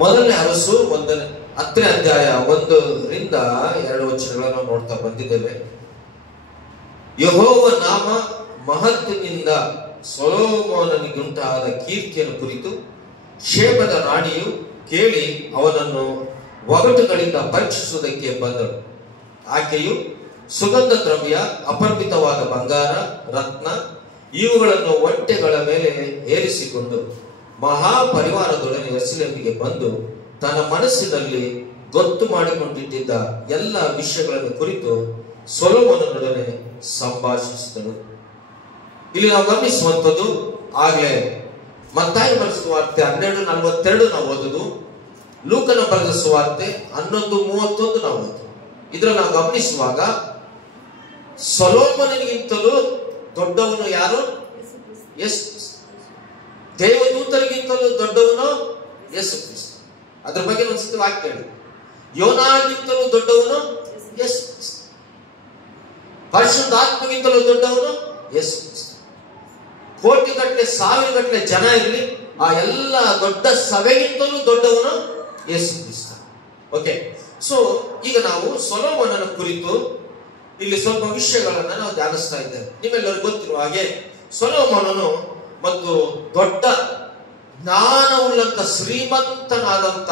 ಮೊದಲನೇ ಅರಸು 10ನೇ ಅಧ್ಯಾಯ 1ರಿಂದ 2 ವಚನಗಳನ್ನು ನೋಡ್ತಾ ಬಂದಿದ್ದೇವೆ. ಯೆಹೋವ ನಾಮ ಮಹತ್ತಿನಿಂದ ಸೊಲೊಮೋನನಿಗುಂಟಾದ ಕೀರ್ತಿಯನ್ನು ಕುರಿತು ಶೇಬದ ರಾಣಿಯು ಕೇಳಿ ಅವನನ್ನು ಒಗಟುಗಳಿಂದ ಪರೀಕ್ಷಿಸುವುದಕ್ಕೆ ಬಂದಳು. ಆಕೆಯು ಸುಗಂಧ ದ್ರವ್ಯ, ಅಪರಿಮಿತವಾದ ಬಂಗಾರ, ರತ್ನ ಇವುಗಳನ್ನು ಒಂಟೆಗಳ ಮೇಲೆ ಏರಿಸಿಕೊಂಡು ಮಹಾಪರಿವಾರದೊಡನೆ ಯೆರೂಸಲೇಮಿಗೆ ಬಂದು ತನ್ನ ಮನಸ್ಸಿನಲ್ಲಿ ಗೊತ್ತು ಮಾಡಿಕೊಂಡಿದ್ದ ಎಲ್ಲ ವಿಷಯಗಳನ್ನು ಕುರಿತು ಸೊಲೊಮೋನನೊಡನೆ ಸಂಭಾಷಿಸಿದಳು. ಇಲ್ಲಿ ನಾವು ಗಮನಿಸುವಂಥದ್ದು, ಆಗಲೇ ಮತ್ತಾಯ ಬರೆದ ಸುವಾರ್ತೆ 12:42 ನಾವು ಓದುದು, ಲೂಕನ ಬರೆದ ಸುವಾರ್ತೆ 11:31 ನಾವು ಓದುದು. ಇದ್ರಲ್ಲಿ ನಾವು ಗಮನಿಸುವಾಗ ಸೊಲೊಮೋನನಿಗಿಂತಲೂ ದೊಡ್ಡವನು ಯಾರು? ಯೇಸು. ದೇವದೂತರಿಗಿಂತಲೂ ದೊಡ್ಡವನು ಯೇಸು ಕ್ರಿಸ್ತ. ಅದ್ರ ಬಗ್ಗೆ ಒಂದ್ಸತಿ ವಾಕ್ಯ ಹೇಳಿ. ಯೋನಾಗಿಂತಲೂ ದೊಡ್ಡವನು ಯೇಸು ಕ್ರಿಸ್ತ. ಪರಿಶುದ್ಧಾತ್ಮಗಿಂತಲೂ ದೊಡ್ಡವನು ಯೇಸು ಕ್ರಿಸ್ತ. ಕೋಟಿಗಟ್ಟಲೆ ಸಾವಿರಗಟ್ಟಲೆ ಜನ ಇರಲಿ, ಆ ಎಲ್ಲ ದೊಡ್ಡ ಸಭೆಗಿಂತಲೂ ದೊಡ್ಡವನು ಯೇಸು ಕ್ರಿಸ್ತ. ಓಕೆ, ಸೊ ಈಗ ನಾವು ಸೊಲೊಮೋನನ ಕುರಿತು ಇಲ್ಲಿ ಸ್ವಲ್ಪ ವಿಷಯಗಳನ್ನ ನಾವು ಧ್ಯಾನಿಸ್ತಾ ಇದ್ದೇವೆ. ನಿಮ್ಮೆಲ್ಲರಿಗೂ ಗೊತ್ತಿರುವ ಹಾಗೆ ಸೊಲೊಮೋನನು ಮತ್ತು ದೊಡ್ಡ ಜ್ಞಾನವುಳ್ಳಂತ ಶ್ರೀಮಂತನಾದಂತ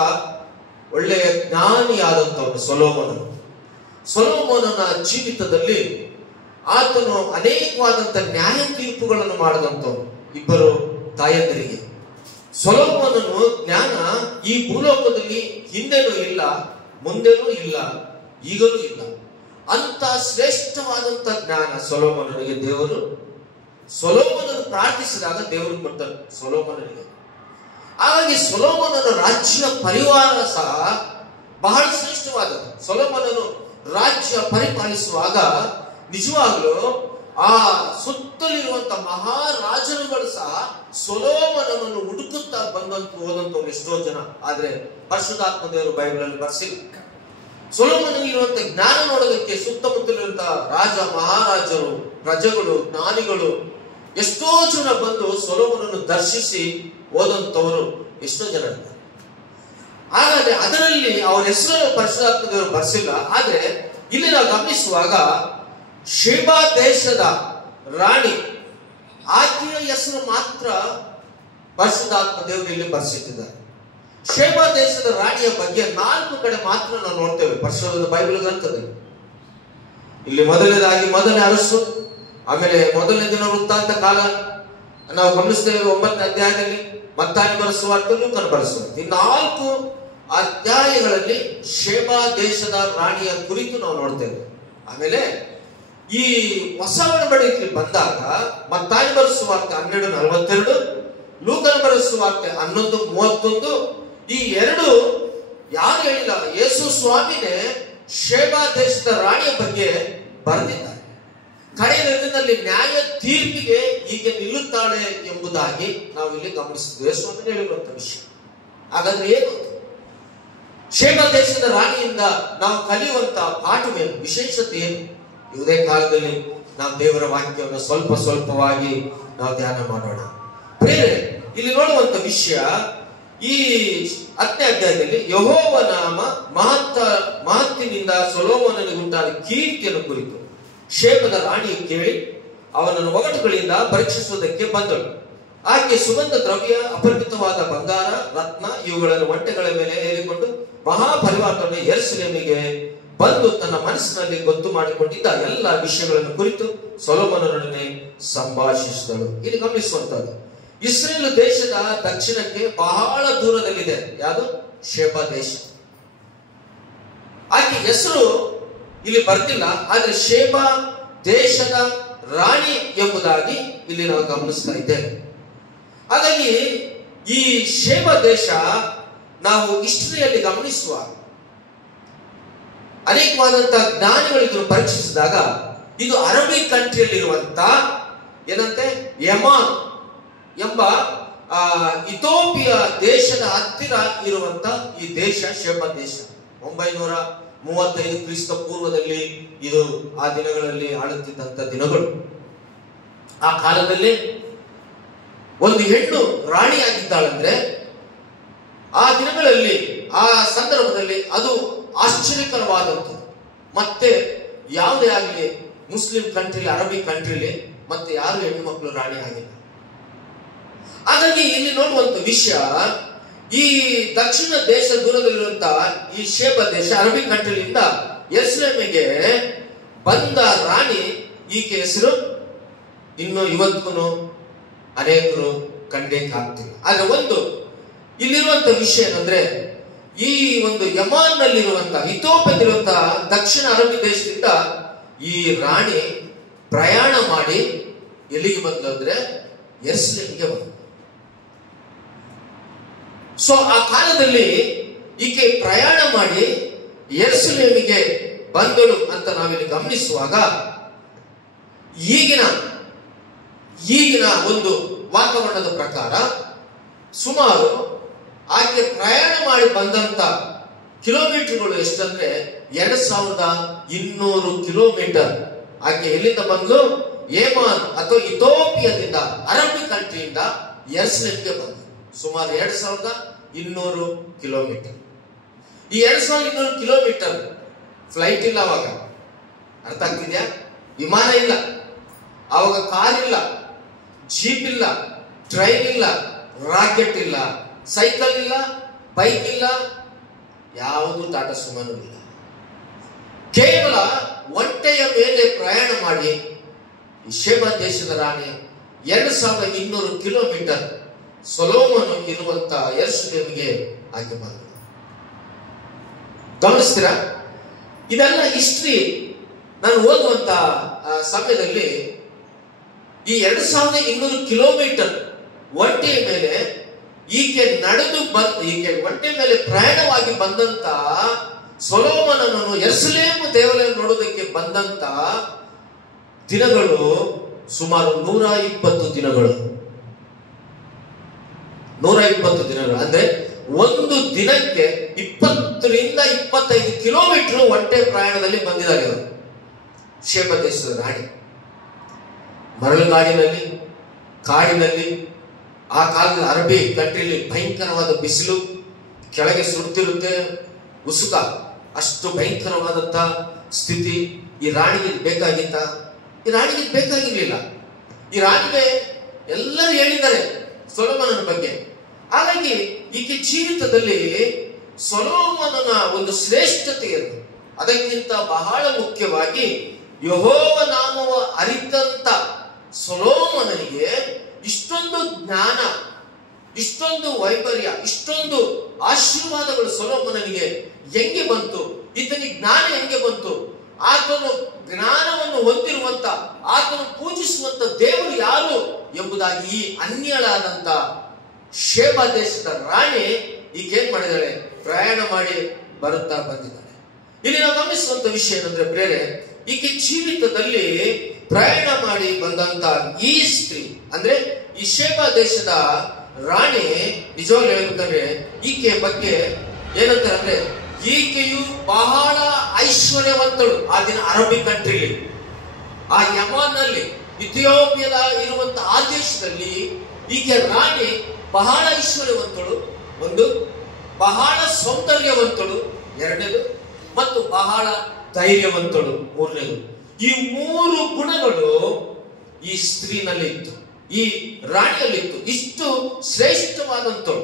ಒಳ್ಳೆಯ ಜ್ಞಾನಿಯಾದಂಥವನು ಸೊಲೊಮೋನನು. ಸೊಲೊಮೋನನ ಜೀವಿತದಲ್ಲಿ ಆತನು ಅನೇಕವಾದಂಥ ನ್ಯಾಯ ತೀರ್ಪುಗಳನ್ನು ಮಾಡಿದಂಥವನು ಇಬ್ಬರು ತಾಯಂದಿರಿಗೆ. ಸೊಲೊಮೋನನು ಜ್ಞಾನ ಈ ಭೂಲೋಕದಲ್ಲಿ ಹಿಂದೆನೂ ಇಲ್ಲ, ಮುಂದೆನೂ ಇಲ್ಲ, ಈಗಲೂ ಇಲ್ಲ. ಅಂತ ಶ್ರೇಷ್ಠವಾದಂಥ ಜ್ಞಾನ ಸೊಲೊಮೋನನಿಗೆ ಸೊಲೊಮೋನನು ಪ್ರಾರ್ಥಿಸಿದಾಗ ದೇವರು ಕೊಟ್ಟನು ಸೊಲೊಮೋನನಿಗೆ. ಹಾಗಾಗಿ ಸೊಲೊಮೋನನ ರಾಜ್ಯ ಪರಿವಾರ ಸಹ ಬಹಳ ಶ್ರೇಷ್ಠವಾದದ್ದು. ಸೊಲೊಮೋನನು ರಾಜ್ಯ ಪರಿಪಾಲಿಸುವಾಗ ನಿಜವಾಗ್ಲೂ ಆ ಸುತ್ತಲಿರುವಂತ ಮಹಾರಾಜರುಗಳು ಸಹ ಸೊಲೊಮೋನನನ್ನು ಹುಡುಕುತ್ತಾ ಹೋದಂತವ್ರು ಎಷ್ಟೋ ಜನ. ಆದ್ರೆ ಪರಿಶುದ್ಧಾತ್ಮ ದೇವರು ಬೈಬಲ್ ಅಲ್ಲಿ ಬರ್ಸಿಲ್ಲ. ಸೊಲೊಮೋನನಿಗಿರುವಂತ ಜ್ಞಾನ ನೋಡೋದಕ್ಕೆ ಸುತ್ತಮುತ್ತಲಿರುವಂತಹ ರಾಜ ಮಹಾರಾಜರು, ಪ್ರಜೆಗಳು, ಜ್ಞಾನಿಗಳು ಎಷ್ಟೋ ಜನ ಬಂದು ಸೊಲೊಮೋನನ್ನು ದರ್ಶಿಸಿ ಹೋದಂತವರು ಎಷ್ಟೋ ಜನ ಇದ್ದಾರೆ. ಹಾಗಾದ್ರೆ ಅದರಲ್ಲಿ ಅವರ ಹೆಸರು ಪರಿಶುದ್ಧಾತ್ಮ ದೇವರು ಬರ್ಸಿಲ್ಲ. ಆದ್ರೆ ಇಲ್ಲಿ ನಾವು ಗಮನಿಸುವಾಗ ಶೇಬಾ ದೇಶದ ರಾಣಿ, ಆಕೆಯ ಹೆಸರು ಮಾತ್ರ ಪರಿಶುದ್ಧಾತ್ಮ ದೇವರು ಇಲ್ಲಿ ಬರ್ಸಿಟ್ಟಿದ್ದಾರೆ. ಶೇಬಾ ದೇಶದ ರಾಣಿಯ ಬಗ್ಗೆ 4 ಕಡೆ ಮಾತ್ರ ನಾವು ನೋಡ್ತೇವೆ ಪರಿಶುದ್ಧ ಬೈಬಲ್ ಗ್ರಂಥದಲ್ಲಿ. ಇಲ್ಲಿ ಮೊದಲನೇದಾಗಿ ಮೊದಲನೇ ಅರಸು, ಆಮೇಲೆ ಮೊದಲನೇ ದಿನ ವೃತ್ತಾಂತ ಕಾಲ ನಾವು ಗಮನಿಸ್ತೇವೆ 9ನೇ ಅಧ್ಯಾಯದಲ್ಲಿ, ಮತ್ತಾಯ ಬರೆದ ಸುವಾರ್ತೆ, ಲೂಕನ ಬರೆದ ಸುವಾರ್ತೆ. ಈ 4 ಅಧ್ಯಾಯಗಳಲ್ಲಿ ಶೇಬಾ ದೇಶದ ರಾಣಿಯ ಕುರಿತು ನಾವು ನೋಡ್ತೇವೆ. ಆಮೇಲೆ ಈ ಹೊಸ ಒಡಂಬಡಿಕೆಗೆ ಬಂದಾಗ ಮತ್ತಾಯ ಬರೆದ ಸುವಾರ್ತೆ 12:42, ಲೂಕನ ಬರೆದ ಸುವಾರ್ತೆ 11:31, ಈ 2 ಯಾರು ಹೇಳಿಲ್ಲ, ಯೇಸು ಸ್ವಾಮಿನೇ ಶೇಬಾ ದೇಶದ ರಾಣಿಯ ಬಗ್ಗೆ ಬರೆದಿದ್ದಾರೆ. ಕಡೆಯ ದಿನದಲ್ಲಿ ನ್ಯಾಯ ತೀರ್ಪಿಗೆ ಹೀಗೆ ನಿಲ್ಲುತ್ತಾಳೆ ಎಂಬುದಾಗಿ ನಾವು ಇಲ್ಲಿ ಗಮನಿಸಿದ್ವಿ. ಯೇಸು ಸ್ವಾಮಿ ಹೇಳಿರುವಂತ ವಿಷಯ. ಹಾಗಾದ್ರೆ ಏನು ಶೇಬಾ ದೇಶದ ರಾಣಿಯಿಂದ ನಾವು ಕಲಿಯುವಂತ ಪಾಠವೇನು, ವಿಶೇಷತೆ ಏನು? ಇದೇ ಕಾಲದಲ್ಲಿ ನಾವು ದೇವರ ವಾಕ್ಯವನ್ನು ಸ್ವಲ್ಪವಾಗಿ ನಾವು ಧ್ಯಾನ ಮಾಡೋಣ. ಬೇರೆ ಇಲ್ಲಿ ನೋಡುವಂತ ವಿಷಯ, ಈ 10ನೇ ಅಧ್ಯಾಯದಲ್ಲಿ ಯೆಹೋವ ನಾಮ ಮಹತ್ತಿನಿಂದ ಸೊಲೊಮೋನನಿಗುಂಟಾದ ಕೀರ್ತಿಯನ್ನು ಕುರಿತು ಶೇಬದ ರಾಣಿಯು ಕೇಳಿ ಅವನನ್ನು ಒಗಟುಗಳಿಂದ ಪರೀಕ್ಷಿಸುವುದಕ್ಕೆ ಬಂದಳು. ಆಕೆ ಸುಗಂಧ ದ್ರವ್ಯ, ಅಪರಿಮಿತವಾದ ಬಂಗಾರ, ರತ್ನ ಇವುಗಳನ್ನು ಒಂಟೆಗಳ ಮೇಲೆ ಏರಿಕೊಂಡು ಮಹಾಪರಿವಾರವನ್ನು ಯೆರೂಸಲೇಮಿಗೆ ಬಂದು ತನ್ನ ಮನಸ್ಸಿನಲ್ಲಿ ಗೊತ್ತು ಮಾಡಿಕೊಂಡಿದ್ದ ಎಲ್ಲ ವಿಷಯಗಳನ್ನು ಕುರಿತು ಸೊಲೊಮೋನನೊಡನೆ ಸಂಭಾಷಿಸಿದಳು. ಇಲ್ಲಿ ಗಮನಿಸುವಂತದ್ದು, ಇಸ್ರೇಲ್ ದೇಶದ ದಕ್ಷಿಣಕ್ಕೆ ಬಹಳ ದೂರದಲ್ಲಿದೆ ಯಾವುದು? ಶೇಬಾ ದೇಶ. ಆಕೆ ಹೆಸರು ಇಲ್ಲಿ ಬರ್ತಿಲ್ಲ, ಆದ್ರೆ ಶೇಬಾ ದೇಶದ ರಾಣಿ ಎಂಬುದಾಗಿ ಇಲ್ಲಿ ನಾವು ಗಮನಿಸ್ತಾ ಇದ್ದೇವೆ. ಹಾಗಾಗಿ ಈ ಶೇಬಾ ದೇಶ ನಾವು ಹಿಸ್ಟರಿಯಲ್ಲಿ ಗಮನಿಸುವ ಅನೇಕವಾದಂತಹ ಜ್ಞಾನಿಗಳು ಇದನ್ನು ಪರೀಕ್ಷಿಸಿದಾಗ ಇದು ಅರಬಿಕ್ ಕಂಟ್ರಿಯಲ್ಲಿರುವಂತ ಏನಂತೆ ಯಮಾನ್ ಎಂಬ ಇಥೋಪಿಯಾ ದೇಶದ ಹತ್ತಿರ ಇರುವಂತ ಈ ದೇಶ ಶೇಬಾ ದೇಶ. 935 ಕ್ರಿಸ್ತ ಪೂರ್ವದಲ್ಲಿ ಇದು ಆ ದಿನಗಳಲ್ಲಿ ಆಳುತ್ತಿದ್ದಂತ ದಿನಗಳು. ಆ ಕಾಲದಲ್ಲಿ ಒಂದು ಹೆಣ್ಣು ರಾಣಿಯಾಗಿದ್ದಾಳಂದ್ರೆ ಆ ದಿನಗಳ ಕಾಲದಲ್ಲಿ ಆ ಸಂದರ್ಭದಲ್ಲಿ ಅದು ಆಶ್ಚರ್ಯಕರವಾದಂಥದ್ದು. ಮತ್ತೆ ಯಾವುದೇ ಆಗಲಿ ಮುಸ್ಲಿಂ ಕಂಟ್ರಿಲಿ, ಅರಬಿಕ್ ಕಂಟ್ರಿಲಿ ಮತ್ತೆ ಯಾರು ಹೆಣ್ಣು ಮಕ್ಕಳು ರಾಣಿ ಆಗಿಲ್ಲ. ಹಾಗಾಗಿ ಇಲ್ಲಿ ನೋಡುವಂತ ವಿಷಯ, ಈ ದಕ್ಷಿಣ ದೇಶ ದೂರದಲ್ಲಿರುವಂತಹ ಈ ಶೇಬ ದೇಶ ಅರಬಿಕ್ ಕಂಟ್ರಿಲಿಂದ ಯೆರೂಸಲೇಮಿಗೆ ಬಂದ ರಾಣಿ, ಈಕೆ ಹೆಸರು ಇನ್ನು ಇವತ್ತಿಗೂ ಅನೇಕರು ಕಂಡೇಕಾಗ್ತಿಲ್ಲ. ಆದ್ರೆ ಒಂದು ಇಲ್ಲಿರುವಂತ ವಿಷಯ ಏನಂದ್ರೆ, ಈ ಒಂದು ಯಮಾನ್ ನಲ್ಲಿರುವಂತಹ ಇಥಿಯೋಪಿಯಾದಲ್ಲಿರುವಂತಹ ದಕ್ಷಿಣ ಅರಬಿ ದೇಶದಿಂದ ಈ ರಾಣಿ ಪ್ರಯಾಣ ಮಾಡಿ ಎಲ್ಲಿಗೆ ಬಂದು ಅಂದ್ರೆ ಯೆರೂಸಲೇಮಿಗೆ ಬಂದು. ಸೊ ಆ ಕಾಲದಲ್ಲಿ ಈಕೆ ಪ್ರಯಾಣ ಮಾಡಿ ಯೆರೂಸಲೇಮಿಗೆ ಬಂದಳು ಅಂತ ನಾವಿಲ್ಲಿ ಗಮನಿಸುವಾಗ, ಈಗಿನ ಒಂದು ವಾತಾವರಣದ ಪ್ರಕಾರ ಸುಮಾರು ಆಕೆ ಪ್ರಯಾಣ ಮಾಡಿ ಬಂದಂತ ಕಿಲೋಮೀಟರ್ಗಳು ಎಷ್ಟಂದ್ರೆ 2200 ಕಿಲೋಮೀಟರ್. ಆಕೆ ಎಲ್ಲಿಂದ ಬಂದು ಯೆಮನ್ ಅಥವಾ ಇಥಿಯೋಪಿಯಾದಿಂದ, ಅರಬ್ ಕಂಟ್ರಿಯಿಂದ ಯೆರೂಸಲೇಮಿಗೆ ಬಂದು ಸುಮಾರು 2200 ಕಿಲೋಮೀಟರ್. ಈ 2200 ಕಿಲೋಮೀಟರ್ ಫ್ಲೈಟ್ ಇಲ್ಲ ಅವಾಗ, ಅರ್ಥ ಆಗ್ತಿದ್ಯಾ? ವಿಮಾನ ಇಲ್ಲ ಅವಾಗ, ಕಾರ್ ಇಲ್ಲ, ಜೀಪ್ ಇಲ್ಲ, ಟ್ರೈನ್ ಇಲ್ಲ, ರಾಕೆಟ್ ಇಲ್ಲ, ಸೈಕಲ್ ಇಲ್ಲ, ಬೈಕ್ ಇಲ್ಲ, ಯಾವುದು ಟಾಟಾ ಸುಮೋನು ಇಲ್ಲ. ಕೇವಲ ಒಂಟೆಯ ಮೇಲೆ ಪ್ರಯಾಣ ಮಾಡಿ ಈ ಶೇಬ ದೇಶದ ರಾಣಿ 2200 ಕಿಲೋಮೀಟರ್ ಸೊಲೊಮೋನ್ ಇರುವಂತ ಯೆರೂಸಲೇಮಿಗೆ ಆಕೆ ಬಂದರು. ಗಮನಿಸ್ತೀರಾ? ಇದೆಲ್ಲ ಹಿಸ್ಟ್ರಿ. ನಾನು ಓದುವಂತ ಸಮಯದಲ್ಲಿ ಈ 2200 ಕಿಲೋಮೀಟರ್ ಒಂಟೆಯ ಮೇಲೆ ಈಕೆ ನಡೆದು ಈಕೆ ಒಂಟೆ ಮೇಲೆ ಪ್ರಯಾಣವಾಗಿ ಬಂದಂತ ಸೊಲೊಮೋನನನ್ನು ಯೆರೂಸಲೇಮ್ ದೇವಾಲಯ ನೋಡೋದಕ್ಕೆ ಬಂದಂತ ದಿನಗಳು ಸುಮಾರು 120 ದಿನಗಳು. 120 ದಿನಗಳು ಅಂದ್ರೆ ಒಂದು ದಿನಕ್ಕೆ 20 ರಿಂದ 25 ಕಿಲೋಮೀಟರ್ ಒಂಟೆ ಪ್ರಯಾಣದಲ್ಲಿ ಬಂದಿದ್ದಾರೆ ಅವರು. ಶೇಬ ದೇಶದ ರಾಣಿ ಮರಳುಗಾಡಿನಲ್ಲಿ, ಕಾಡಿನಲ್ಲಿ, ಆ ಕಾಲದ ಅರಬಿ ಕಂಟ್ರಿಲಿ ಭಯಂಕರವಾದ ಬಿಸಿಲು, ಕೆಳಗೆ ಸುಡ್ತಿರುತ್ತೆ ಉಸುಕ, ಅಷ್ಟು ಭಯಂಕರವಾದಂತ ಸ್ಥಿತಿ. ಈ ರಾಣಿಗೆ ಬೇಕಾಗಿತ್ತ? ಈ ರಾಣಿಗೆ ಬೇಕಾಗಿರ್ಲಿಲ್ಲ. ಈ ರಾಣಿಗೆ ಎಲ್ಲರೂ ಹೇಳಿದ್ದಾರೆ ಸೊಲೊಮೋನನ ಬಗ್ಗೆ. ಹಾಗಾಗಿ ಈಕೆ ಜೀವಿತದಲ್ಲಿ ಸೊಲೊಮೋನನ ಒಂದು ಶ್ರೇಷ್ಠತೆಯನ್ನು, ಅದಕ್ಕಿಂತ ಬಹಳ ಮುಖ್ಯವಾಗಿ ಯೆಹೋವ ನಾಮವ ಅರಿತಂತ ಸೊಲೊಮೋನನಿಗೆ ಇಷ್ಟೊಂದು ಜ್ಞಾನ, ಇಷ್ಟೊಂದು ವೈಭರ್ಯ, ಇಷ್ಟೊಂದು ಆಶೀರ್ವಾದಗಳು ಸೊಲೊಮೋನನಿಗೆ ಹೆಂಗೆ ಬಂತು? ಈತನಿಗೆ ಜ್ಞಾನ ಹೆಂಗೆ ಬಂತು? ಆತನು ಜ್ಞಾನವನ್ನು ಹೊಂದಿರುವಂತ, ಆತನು ಪೂಜಿಸುವಂತ ದೇವರು ಯಾರು ಎಂಬುದಾಗಿ ಈ ಅನ್ಯಳಾದಂತ ಶೇಬ ದೇಶದ ರಾಣಿ ಈಗ ಏನ್ ಮಾಡಿದಾಳೆ? ಪ್ರಯಾಣ ಮಾಡಿ ಬರುತ್ತಾ ಬಂದಿದ್ದಾಳೆ. ಇಲ್ಲಿ ನಾವು ಗಮನಿಸುವಂತ ವಿಷಯ ಏನಂದ್ರೆ ಪ್ರೇರೆ, ಈಕೆ ಜೀವಿತದಲ್ಲಿ ಪ್ರಯಾಣ ಮಾಡಿ ಬಂದಂತ ಈ ಸ್ತ್ರೀ ಅಂದ್ರೆ ಈ ಶೇಬ ದೇಶದ ರಾಣಿ, ನಿಜವಾಗ್ಲೂ ಹೇಳ್ಬೇಕಂದ್ರೆ ಈಕೆಯ ಬಗ್ಗೆ ಏನಂತಾರೆ ಅಂದ್ರೆ, ಈಕೆಯು ಬಹಳ ಐಶ್ವರ್ಯವಂತಳು. ಆ ದಿನ ಅರಬಿ ಕಂಟ್ರಿಲಿ, ಆ ಯಮಾನ್ ನಲ್ಲಿ, ಇಥಿಯೋಪಿಯಾದ ಇರುವಂತ ಆ ದೇಶದಲ್ಲಿ ಈಕೆ ರಾಣಿ ಬಹಳ ಐಶ್ವರ್ಯವಂತಳು, ಒಂದು ಬಹಳ ಸೌಂದರ್ಯವಂತಳು, ಎರಡನೇದು, ಮತ್ತು ಬಹಳ ಧೈರ್ಯವಂತಳು, ಮೂರನೇದು. ಈ ಮೂರು ಗುಣಗಳು ಈ ಸ್ತ್ರೀನಲ್ಲಿ ಇತ್ತು, ಈ ರಾಣಿಯಲ್ಲಿ ಇತ್ತು. ಇಷ್ಟು ಶ್ರೇಷ್ಠವಾದಂತಳು.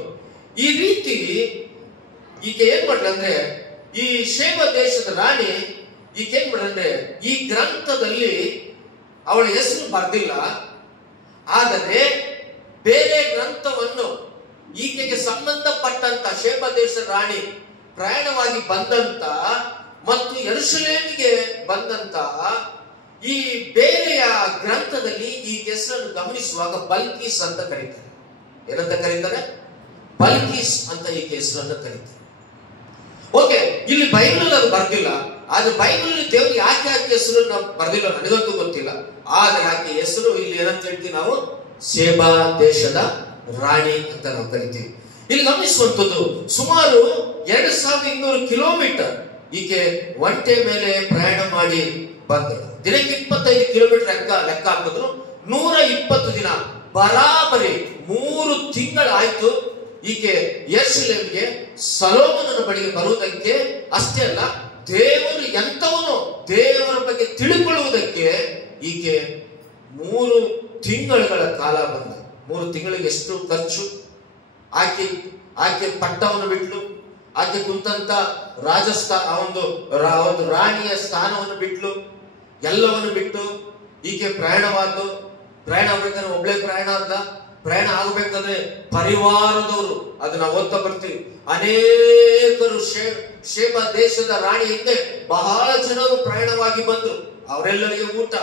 ಈ ರೀತಿ ಈಗ ಏನ್ ಮಾಡ್ಲಂದ್ರೆ, ಈ ಶೇಬ ದೇಶದ ರಾಣಿ ಈಗ ಏನ್ ಮಾಡ್ಲಂದ್ರೆ, ಈ ಗ್ರಂಥದಲ್ಲಿ ಅವಳ ಹೆಸರು ಬರ್ದಿಲ್ಲ, ಆದರೆ ಬೇರೆ ಗ್ರಂಥವನ್ನು ಈಕೆಗೆ ಸಂಬಂಧಪಟ್ಟಂತ ಶೇಬ ದೇಶದ ರಾಣಿ ಪ್ರಯಾಣವಾಗಿ ಬಂದಂತ ಮತ್ತು ಯೆರೂಸಲೇಮಿಗೆ ಬಂದಂತ ಈ ಬೇರೆಯ ಗ್ರಂಥದಲ್ಲಿ ಈ ಹೆಸರನ್ನು ಗಮನಿಸುವಾಗ ಬಲ್ಕೀಸ್ ಅಂತ ಕರೀತಾರೆ. ಏನಂತ ಕರೀತಾರೆ? ಬಲ್ಕೀಸ್ ಅಂತ ಈ ಹೆಸರನ್ನು ಕರೀತಾರೆ. ಓಕೆ, ಇಲ್ಲಿ ಬೈಬಲ್ ಅದು ಬರ್ದಿಲ್ಲ, ಆದ್ರೆ ಬೈಬಲ್ ದೇವರು ಯಾಕೆ ಆಕೆ ಹೆಸರನ್ನು ಬರ್ದಿಲ್ಲ ನನಗಂತೂ ಗೊತ್ತಿಲ್ಲ. ಆದ್ರೆ ಆಕೆ ಹೆಸರು ಇಲ್ಲಿ ಏನಂತ ಹೇಳ್ತೀವಿ ನಾವು? ಶೇಬಾ ದೇಶದ ರಾಣಿ ಅಂತ ನಾವು ಕರಿತೀವಿ. ಇಲ್ಲಿ ಗಮನಿಸುವಂಥದ್ದು ಸುಮಾರು 2200 ಕಿಲೋಮೀಟರ್ ಈಕೆ ಒಂಟೆ ಮೇಲೆ ಪ್ರಯಾಣ ಮಾಡಿ ಬಂದರು. ದಿನಕ್ಕೆ 25 ಕಿಲೋಮೀಟರ್ ಲೆಕ್ಕ ಹಾಕಿದ್ರು 120 ದಿನ, ಬರಾಬರಿ 3 ತಿಂಗಳಾಯ್ತು ಈಕೆ ಯೆರೂಸಲೇಮಿಗೆ ಸೊಲೊಮೋನನ ಬಳಿಗೆ ಬರುವುದಕ್ಕೆ ಅಷ್ಟೇ ಅಲ್ಲ, ದೇವರು ಎಂತವನು ದೇವರ ಬಗ್ಗೆ ತಿಳ್ಕೊಳ್ಳುವುದಕ್ಕೆ ಈಕೆ 3 ತಿಂಗಳುಗಳ ಕಾಲ ಬಂದ. 3 ತಿಂಗಳಿಗೆ ಎಷ್ಟು ಖರ್ಚು? ಆಕೆ ಪಟ್ಟವನ್ನು ಬಿಟ್ಲು, ಆಕೆ ಕುಂತಂತ ಒಂದು ರಾಣಿಯ ಸ್ಥಾನವನ್ನು ಬಿಟ್ಲು, ಎಲ್ಲವನ್ನು ಬಿಟ್ಟು ಈಕೆ ಪ್ರಯಾಣ ಆಗ್ಬೇಕಾದ್ರೆ ಒಬ್ಳೆ ಪ್ರಯಾಣ ಆಗ್ಬೇಕಾದ್ರೆ ಪರಿವಾರದವರು, ಅದು ನಾವು ಓದ್ತಾ ಬರ್ತೀವಿ, ಅನೇಕರು ಶೇಬ ದೇಶದ ರಾಣಿ ಹಿಂದೆ ಬಹಳ ಜನರು ಪ್ರಯಾಣವಾಗಿ ಬಂದ್ರು. ಅವರೆಲ್ಲರಿಗೆ ಊಟ,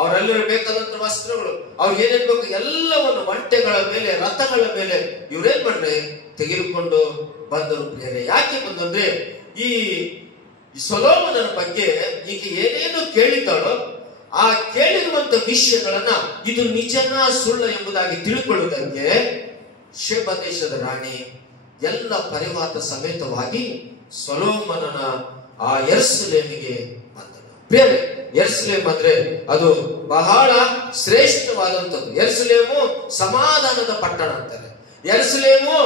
ಅವರೆಲ್ಲರಿಗೆ ಬೇಕಾದಂತ ವಸ್ತ್ರಗಳು, ಅವ್ರಿಗೆ ಏನೇನ್ ಬೇಕು ಎಲ್ಲವನ್ನು ಒಂಟೆಗಳ ಮೇಲೆ, ರಥಗಳ ಮೇಲೆ ಇವ್ರೇನ್ ಮಾಡ್ರೆ ತೆಗೆದುಕೊಂಡು ಬಂದರು. ಪ್ರಿಯರೇ, ಯಾಕೆ ಬಂದ್ರೆ ಈ ಸೊಲೊಮೋನನ ಬಗ್ಗೆ ಈಗ ಏನೇನು ಕೇಳಿದ್ದಾಳೋ ಆ ಕೇಳಿರುವಂತ ವಿಷಯಗಳನ್ನ ಇದು ನಿಜನ ಸುಳ್ಳ ಎಂಬುದಾಗಿ ತಿಳ್ಕೊಳ್ಳುವುದಕ್ಕೆ ಶೇಬ ದೇಶದ ರಾಣಿ ಎಲ್ಲ ಪರಿವಾರ ಸಮೇತವಾಗಿ ಸೊಲೊಮೋನನ ಆ ಯೆರೂಸಲೇಮಿಗೆ ಬಂದಳು. ಬೇರೆ ಯೆರೂಸಲೇಮ್ ಅಂದ್ರೆ ಅದು ಬಹಳ ಶ್ರೇಷ್ಠವಾದಂಥದ್ದು. ಯೆರೂಸಲೇಮು ಸಮಾಧಾನದ ಪಟ್ಟಣ ಅಂತಾರೆ. ಯೆರೂಸಲೇಮು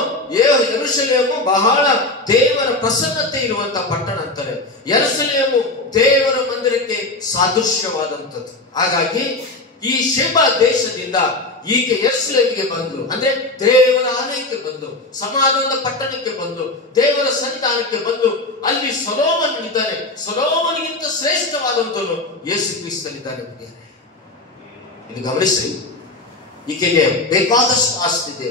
ಬಹಳ ದೇವರ ಪ್ರಸನ್ನತೆ ಇರುವಂತಹ ಪಟ್ಟಣ ಅಂತಾರೆ. ಯೆರೂಸಲೇಮು ದೇವರ ಮಂದಿರಕ್ಕೆ ಸಾದೃಶ್ಯವಾದಂಥದ್ದು. ಹಾಗಾಗಿ ಈ ಶೇಬ ದೇಶದಿಂದ ಈಕೆ ಯೆರೂಸಲೇಮಿಗೆ ಬಂದು, ಅಂದ್ರೆ ದೇವರ ಆಲಯಕ್ಕೆ ಬಂದು, ಸಮಾಧಾನದ ಪಟ್ಟಣಕ್ಕೆ ಬಂದು, ದೇವರ ಸನ್ನಿಧಾನಕ್ಕೆ ಬಂದು, ಅಲ್ಲಿ ಸೊಲೊಮೋನ ಇದ್ದಾನೆ. ಸೊಲೊಮೋನಿಗಿಂತ ಶ್ರೇಷ್ಠವಾದಂಥವನು ಯೇಸು ಕ್ರಿಸ್ತನಿದ್ದಾನೆ. ಇಲ್ಲಿ ಗಮನಿಸಿ, ಈಕೆಗೆ ಬೇಕಾದಷ್ಟು ಆಸ್ತಿ ಇದೆ.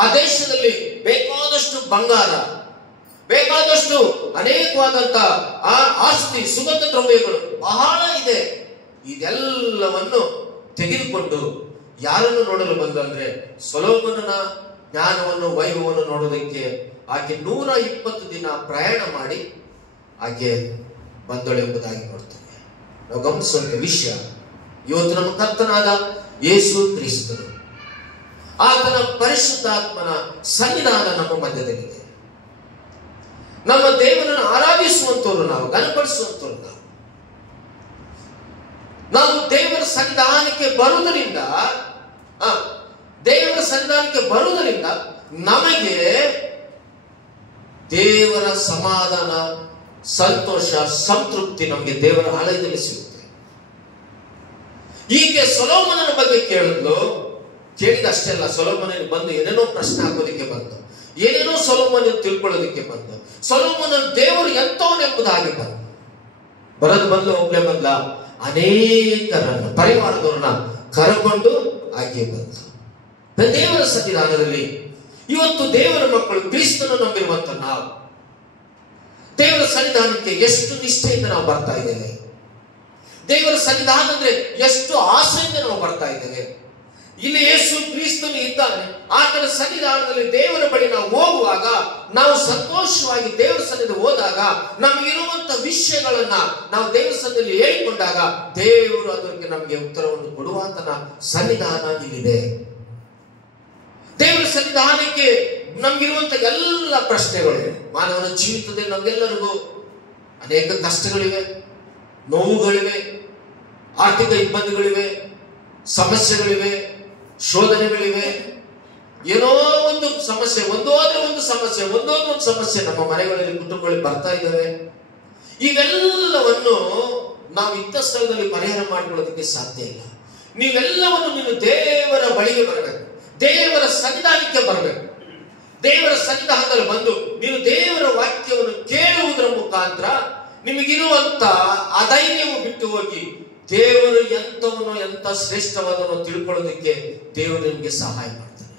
ಆ ದೇಶದಲ್ಲಿ ಬೇಕಾದಷ್ಟು ಬಂಗಾರ, ಬೇಕಾದಷ್ಟು ಅನೇಕವಾದಂತ ಆ ಆಸ್ತಿ, ಸುಗಂಧ ದ್ರವ್ಯಗಳು ಬಹಳ ಇದೆ. ಇದೆಲ್ಲವನ್ನು ತೆಗೆದುಕೊಂಡು ಯಾರನ್ನು ನೋಡಲು ಬಂದಂದ್ರೆ ಸೊಲೊಮೋನನ ಜ್ಞಾನವನ್ನು, ವೈಭವವನ್ನು ನೋಡೋದಕ್ಕೆ ಆಕೆ 120 ದಿನ ಪ್ರಯಾಣ ಮಾಡಿ ಆಕೆ ಬಂದಳು ಎಂಬುದಾಗಿ ನೋಡ್ತೇವೆ. ನಾವು ಗಮನಿಸುವಂತ ವಿಷಯ, ಇವತ್ತು ನಮ್ಮ ಕರ್ತನಾದ ಯೇಸು ಕ್ರಿಸ್ತನು ಆತನ ಪರಿಶುದ್ಧಾತ್ಮನ ಸನ್ನಿಧಾನ ನಮ್ಮ ಮಧ್ಯದಲ್ಲಿದೆ. ನಮ್ಮ ದೇವರನ್ನು ಆರಾಧಿಸುವಂತವರು ನಾವು, ಘನಪಡಿಸುವಂತವರು ನಾವು ದೇವರ ಸನ್ನಿಧಾನಕ್ಕೆ ಬರುವುದರಿಂದ ನಮಗೆ ದೇವರ ಸಮಾಧಾನ, ಸಂತೋಷ, ಸಂತೃಪ್ತಿ ನಮಗೆ ದೇವರ ಆಲಯದಲ್ಲಿ ಸಿಗುತ್ತೆ. ಈಕೆ ಸೊಲೊಮೋನನ ಬಗ್ಗೆ ಕೇಳಿದಷ್ಟೇ ಅಲ್ಲ, ಸೊಲೊಮೋನನಿಗೆ ಬಂದು ಏನೇನೋ ಪ್ರಶ್ನೆ ಹಾಕೋದಕ್ಕೆ ಬಂದು, ಏನೇನೋ ಸೊಲೊಮೋನ ತಿಳ್ಕೊಳ್ಳೋದಕ್ಕೆ ಬಂದು, ಸೊಲೊಮೋನ ದೇವರು ಎಂತವನೆಂಬುದಾಗಿ ಬಂದು ಒಬ್ಬಳೆ ಬಂದ, ಅನೇಕರನ್ನು ಪರಿವಾರದವ್ರನ್ನ ಕರೆಕೊಂಡು ಆಕೆ ಬಂದು ದೇವರ ಸನ್ನಿಧಾನದಲ್ಲಿ ಇವತ್ತು ದೇವರ ಮಕ್ಕಳು, ಕ್ರಿಸ್ತನು ನಂಬಿರುವಂತ ನಾವು ದೇವರ ಸನ್ನಿಧಾನಕ್ಕೆ ಎಷ್ಟು ನಿಷ್ಠೆಯಿಂದ ನಾವು ಬರ್ತಾ ಇದ್ದೇವೆ. ದೇವರ ಸನ್ನಿಧಾನ ಅಂದ್ರೆ ಎಷ್ಟು ಆಸೆಯಿಂದ ನಾವು ಬರ್ತಾ ಇದ್ದೇವೆ. ಇಲ್ಲಿ ಯೇಸು ಕ್ರಿಸ್ತನು ಇದ್ದಾನೆ. ಆತನ ಸನ್ನಿಧಾನದಲ್ಲಿ ದೇವರ ಬಳಿ ನಾವು ಹೋಗುವಾಗ, ನಾವು ಸಂತೋಷವಾಗಿ ದೇವರ ಸನ್ನಿಧಿ ಹೋದಾಗ, ನಮಗಿರುವಂತ ವಿಷಯಗಳನ್ನ ನಾವು ದೇವರ ಸನ್ನಿಧಿಯಲ್ಲಿ ಹೇಳಿಕೊಂಡಾಗ ದೇವರು ಅದಕ್ಕೆ ನಮಗೆ ಉತ್ತರವನ್ನು ಕೊಡುವಂತ ಸನ್ನಿಧಾನ ಇಲ್ಲಿದೆ. ದೇವರ ಸನ್ನಿಧಾನಕ್ಕೆ ನಮ್ಗಿರುವಂತ ಎಲ್ಲ ಪ್ರಶ್ನೆಗಳು, ಮಾನವನ ಜೀವಿತದಲ್ಲಿ ನಮ್ಗೆಲ್ಲರಿಗೂ ಅನೇಕ ಕಷ್ಟಗಳಿವೆ, ನೋವುಗಳಿವೆ, ಆರ್ಥಿಕ ಇಬ್ಬಂದಿಗಳಿವೆ, ಸಮಸ್ಯೆಗಳಿವೆ, ಶೋಧನೆಗಳಿವೆ. ಏನೋ ಒಂದು ಸಮಸ್ಯೆ, ಒಂದೋದ್ರೆ ಒಂದು ಸಮಸ್ಯೆ ನಮ್ಮ ಮನೆಗಳಲ್ಲಿ, ಕುಟುಂಬಗಳಲ್ಲಿ ಬರ್ತಾ ಇದ್ದಾವೆ. ಇವೆಲ್ಲವನ್ನು ನಾವು ಇಂಥ ಸ್ಥಳದಲ್ಲಿ ಪರಿಹಾರ ಮಾಡಿಕೊಳ್ಳೋದಕ್ಕೆ ಸಾಧ್ಯ ಇಲ್ಲ. ನೀವೆಲ್ಲವನ್ನು ನೀನು ದೇವರ ಬಳಿಗೆ ಬರಬೇಕು, ದೇವರ ಸನ್ನಿಧಾನಕ್ಕೆ ಬರಬೇಕು. ದೇವರ ಸನ್ನಿಧಾನದಲ್ಲಿ ಬಂದು ನೀನು ದೇವರ ವಾಕ್ಯವನ್ನು ಕೇಳುವುದರ ಮುಖಾಂತರ ನಿಮಗಿರುವಂತ ಅಧೈರ್ಯವು ಬಿಟ್ಟು ಹೋಗಿ ದೇವರು ಎಂತ ಶ್ರೇಷ್ಠವಾದನ್ನು ತಿಳ್ಕೊಳ್ಳೋದಕ್ಕೆ ದೇವರು ನಿಮಗೆ ಸಹಾಯ ಮಾಡ್ತಾನೆ.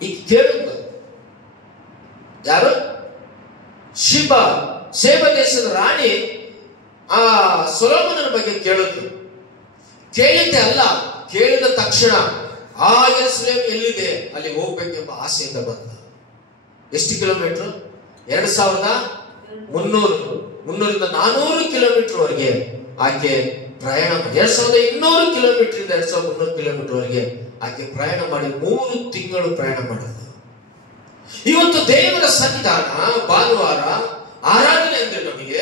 ಈಗ ಕೇಳುವುದು ಯಾರು? ಶೇಬ ದೇಶದ ರಾಣಿ ಆ ಸೊಲೊಮೋನನ ಬಗ್ಗೆ ಕೇಳಿದ್ದೆ ಅಲ್ಲ, ಕೇಳಿದ ತಕ್ಷಣ ಆ ಯೆರೂಸಲೇಮ್ ಎಲ್ಲಿದೆ ಅಲ್ಲಿ ಹೋಗ್ಬೇಕೆಂಬ ಆಸೆಯಿಂದ ಬಂದ. ಎಷ್ಟು ಕಿಲೋಮೀಟರ್? 2300ರಿಂದ 400 ಕಿಲೋಮೀಟರ್ ವರೆಗೆ ಆಕೆ ಪ್ರಯಾಣ ಮಾಡಿ, 2200 ಕಿಲೋಮೀಟರ್ ಇಂದ 2300 ಕಿಲೋಮೀಟರ್ ವರೆಗೆ ಆಕೆ ಪ್ರಯಾಣ ಮಾಡಿ 3 ತಿಂಗಳು ಪ್ರಯಾಣ ಮಾಡಿದ. ಇವತ್ತು ದೇವರ ಸನ್ನಿಧಾನ ಭಾನುವಾರ ಆರಾಧನೆ ಅಂದ್ರೆ ನಮಗೆ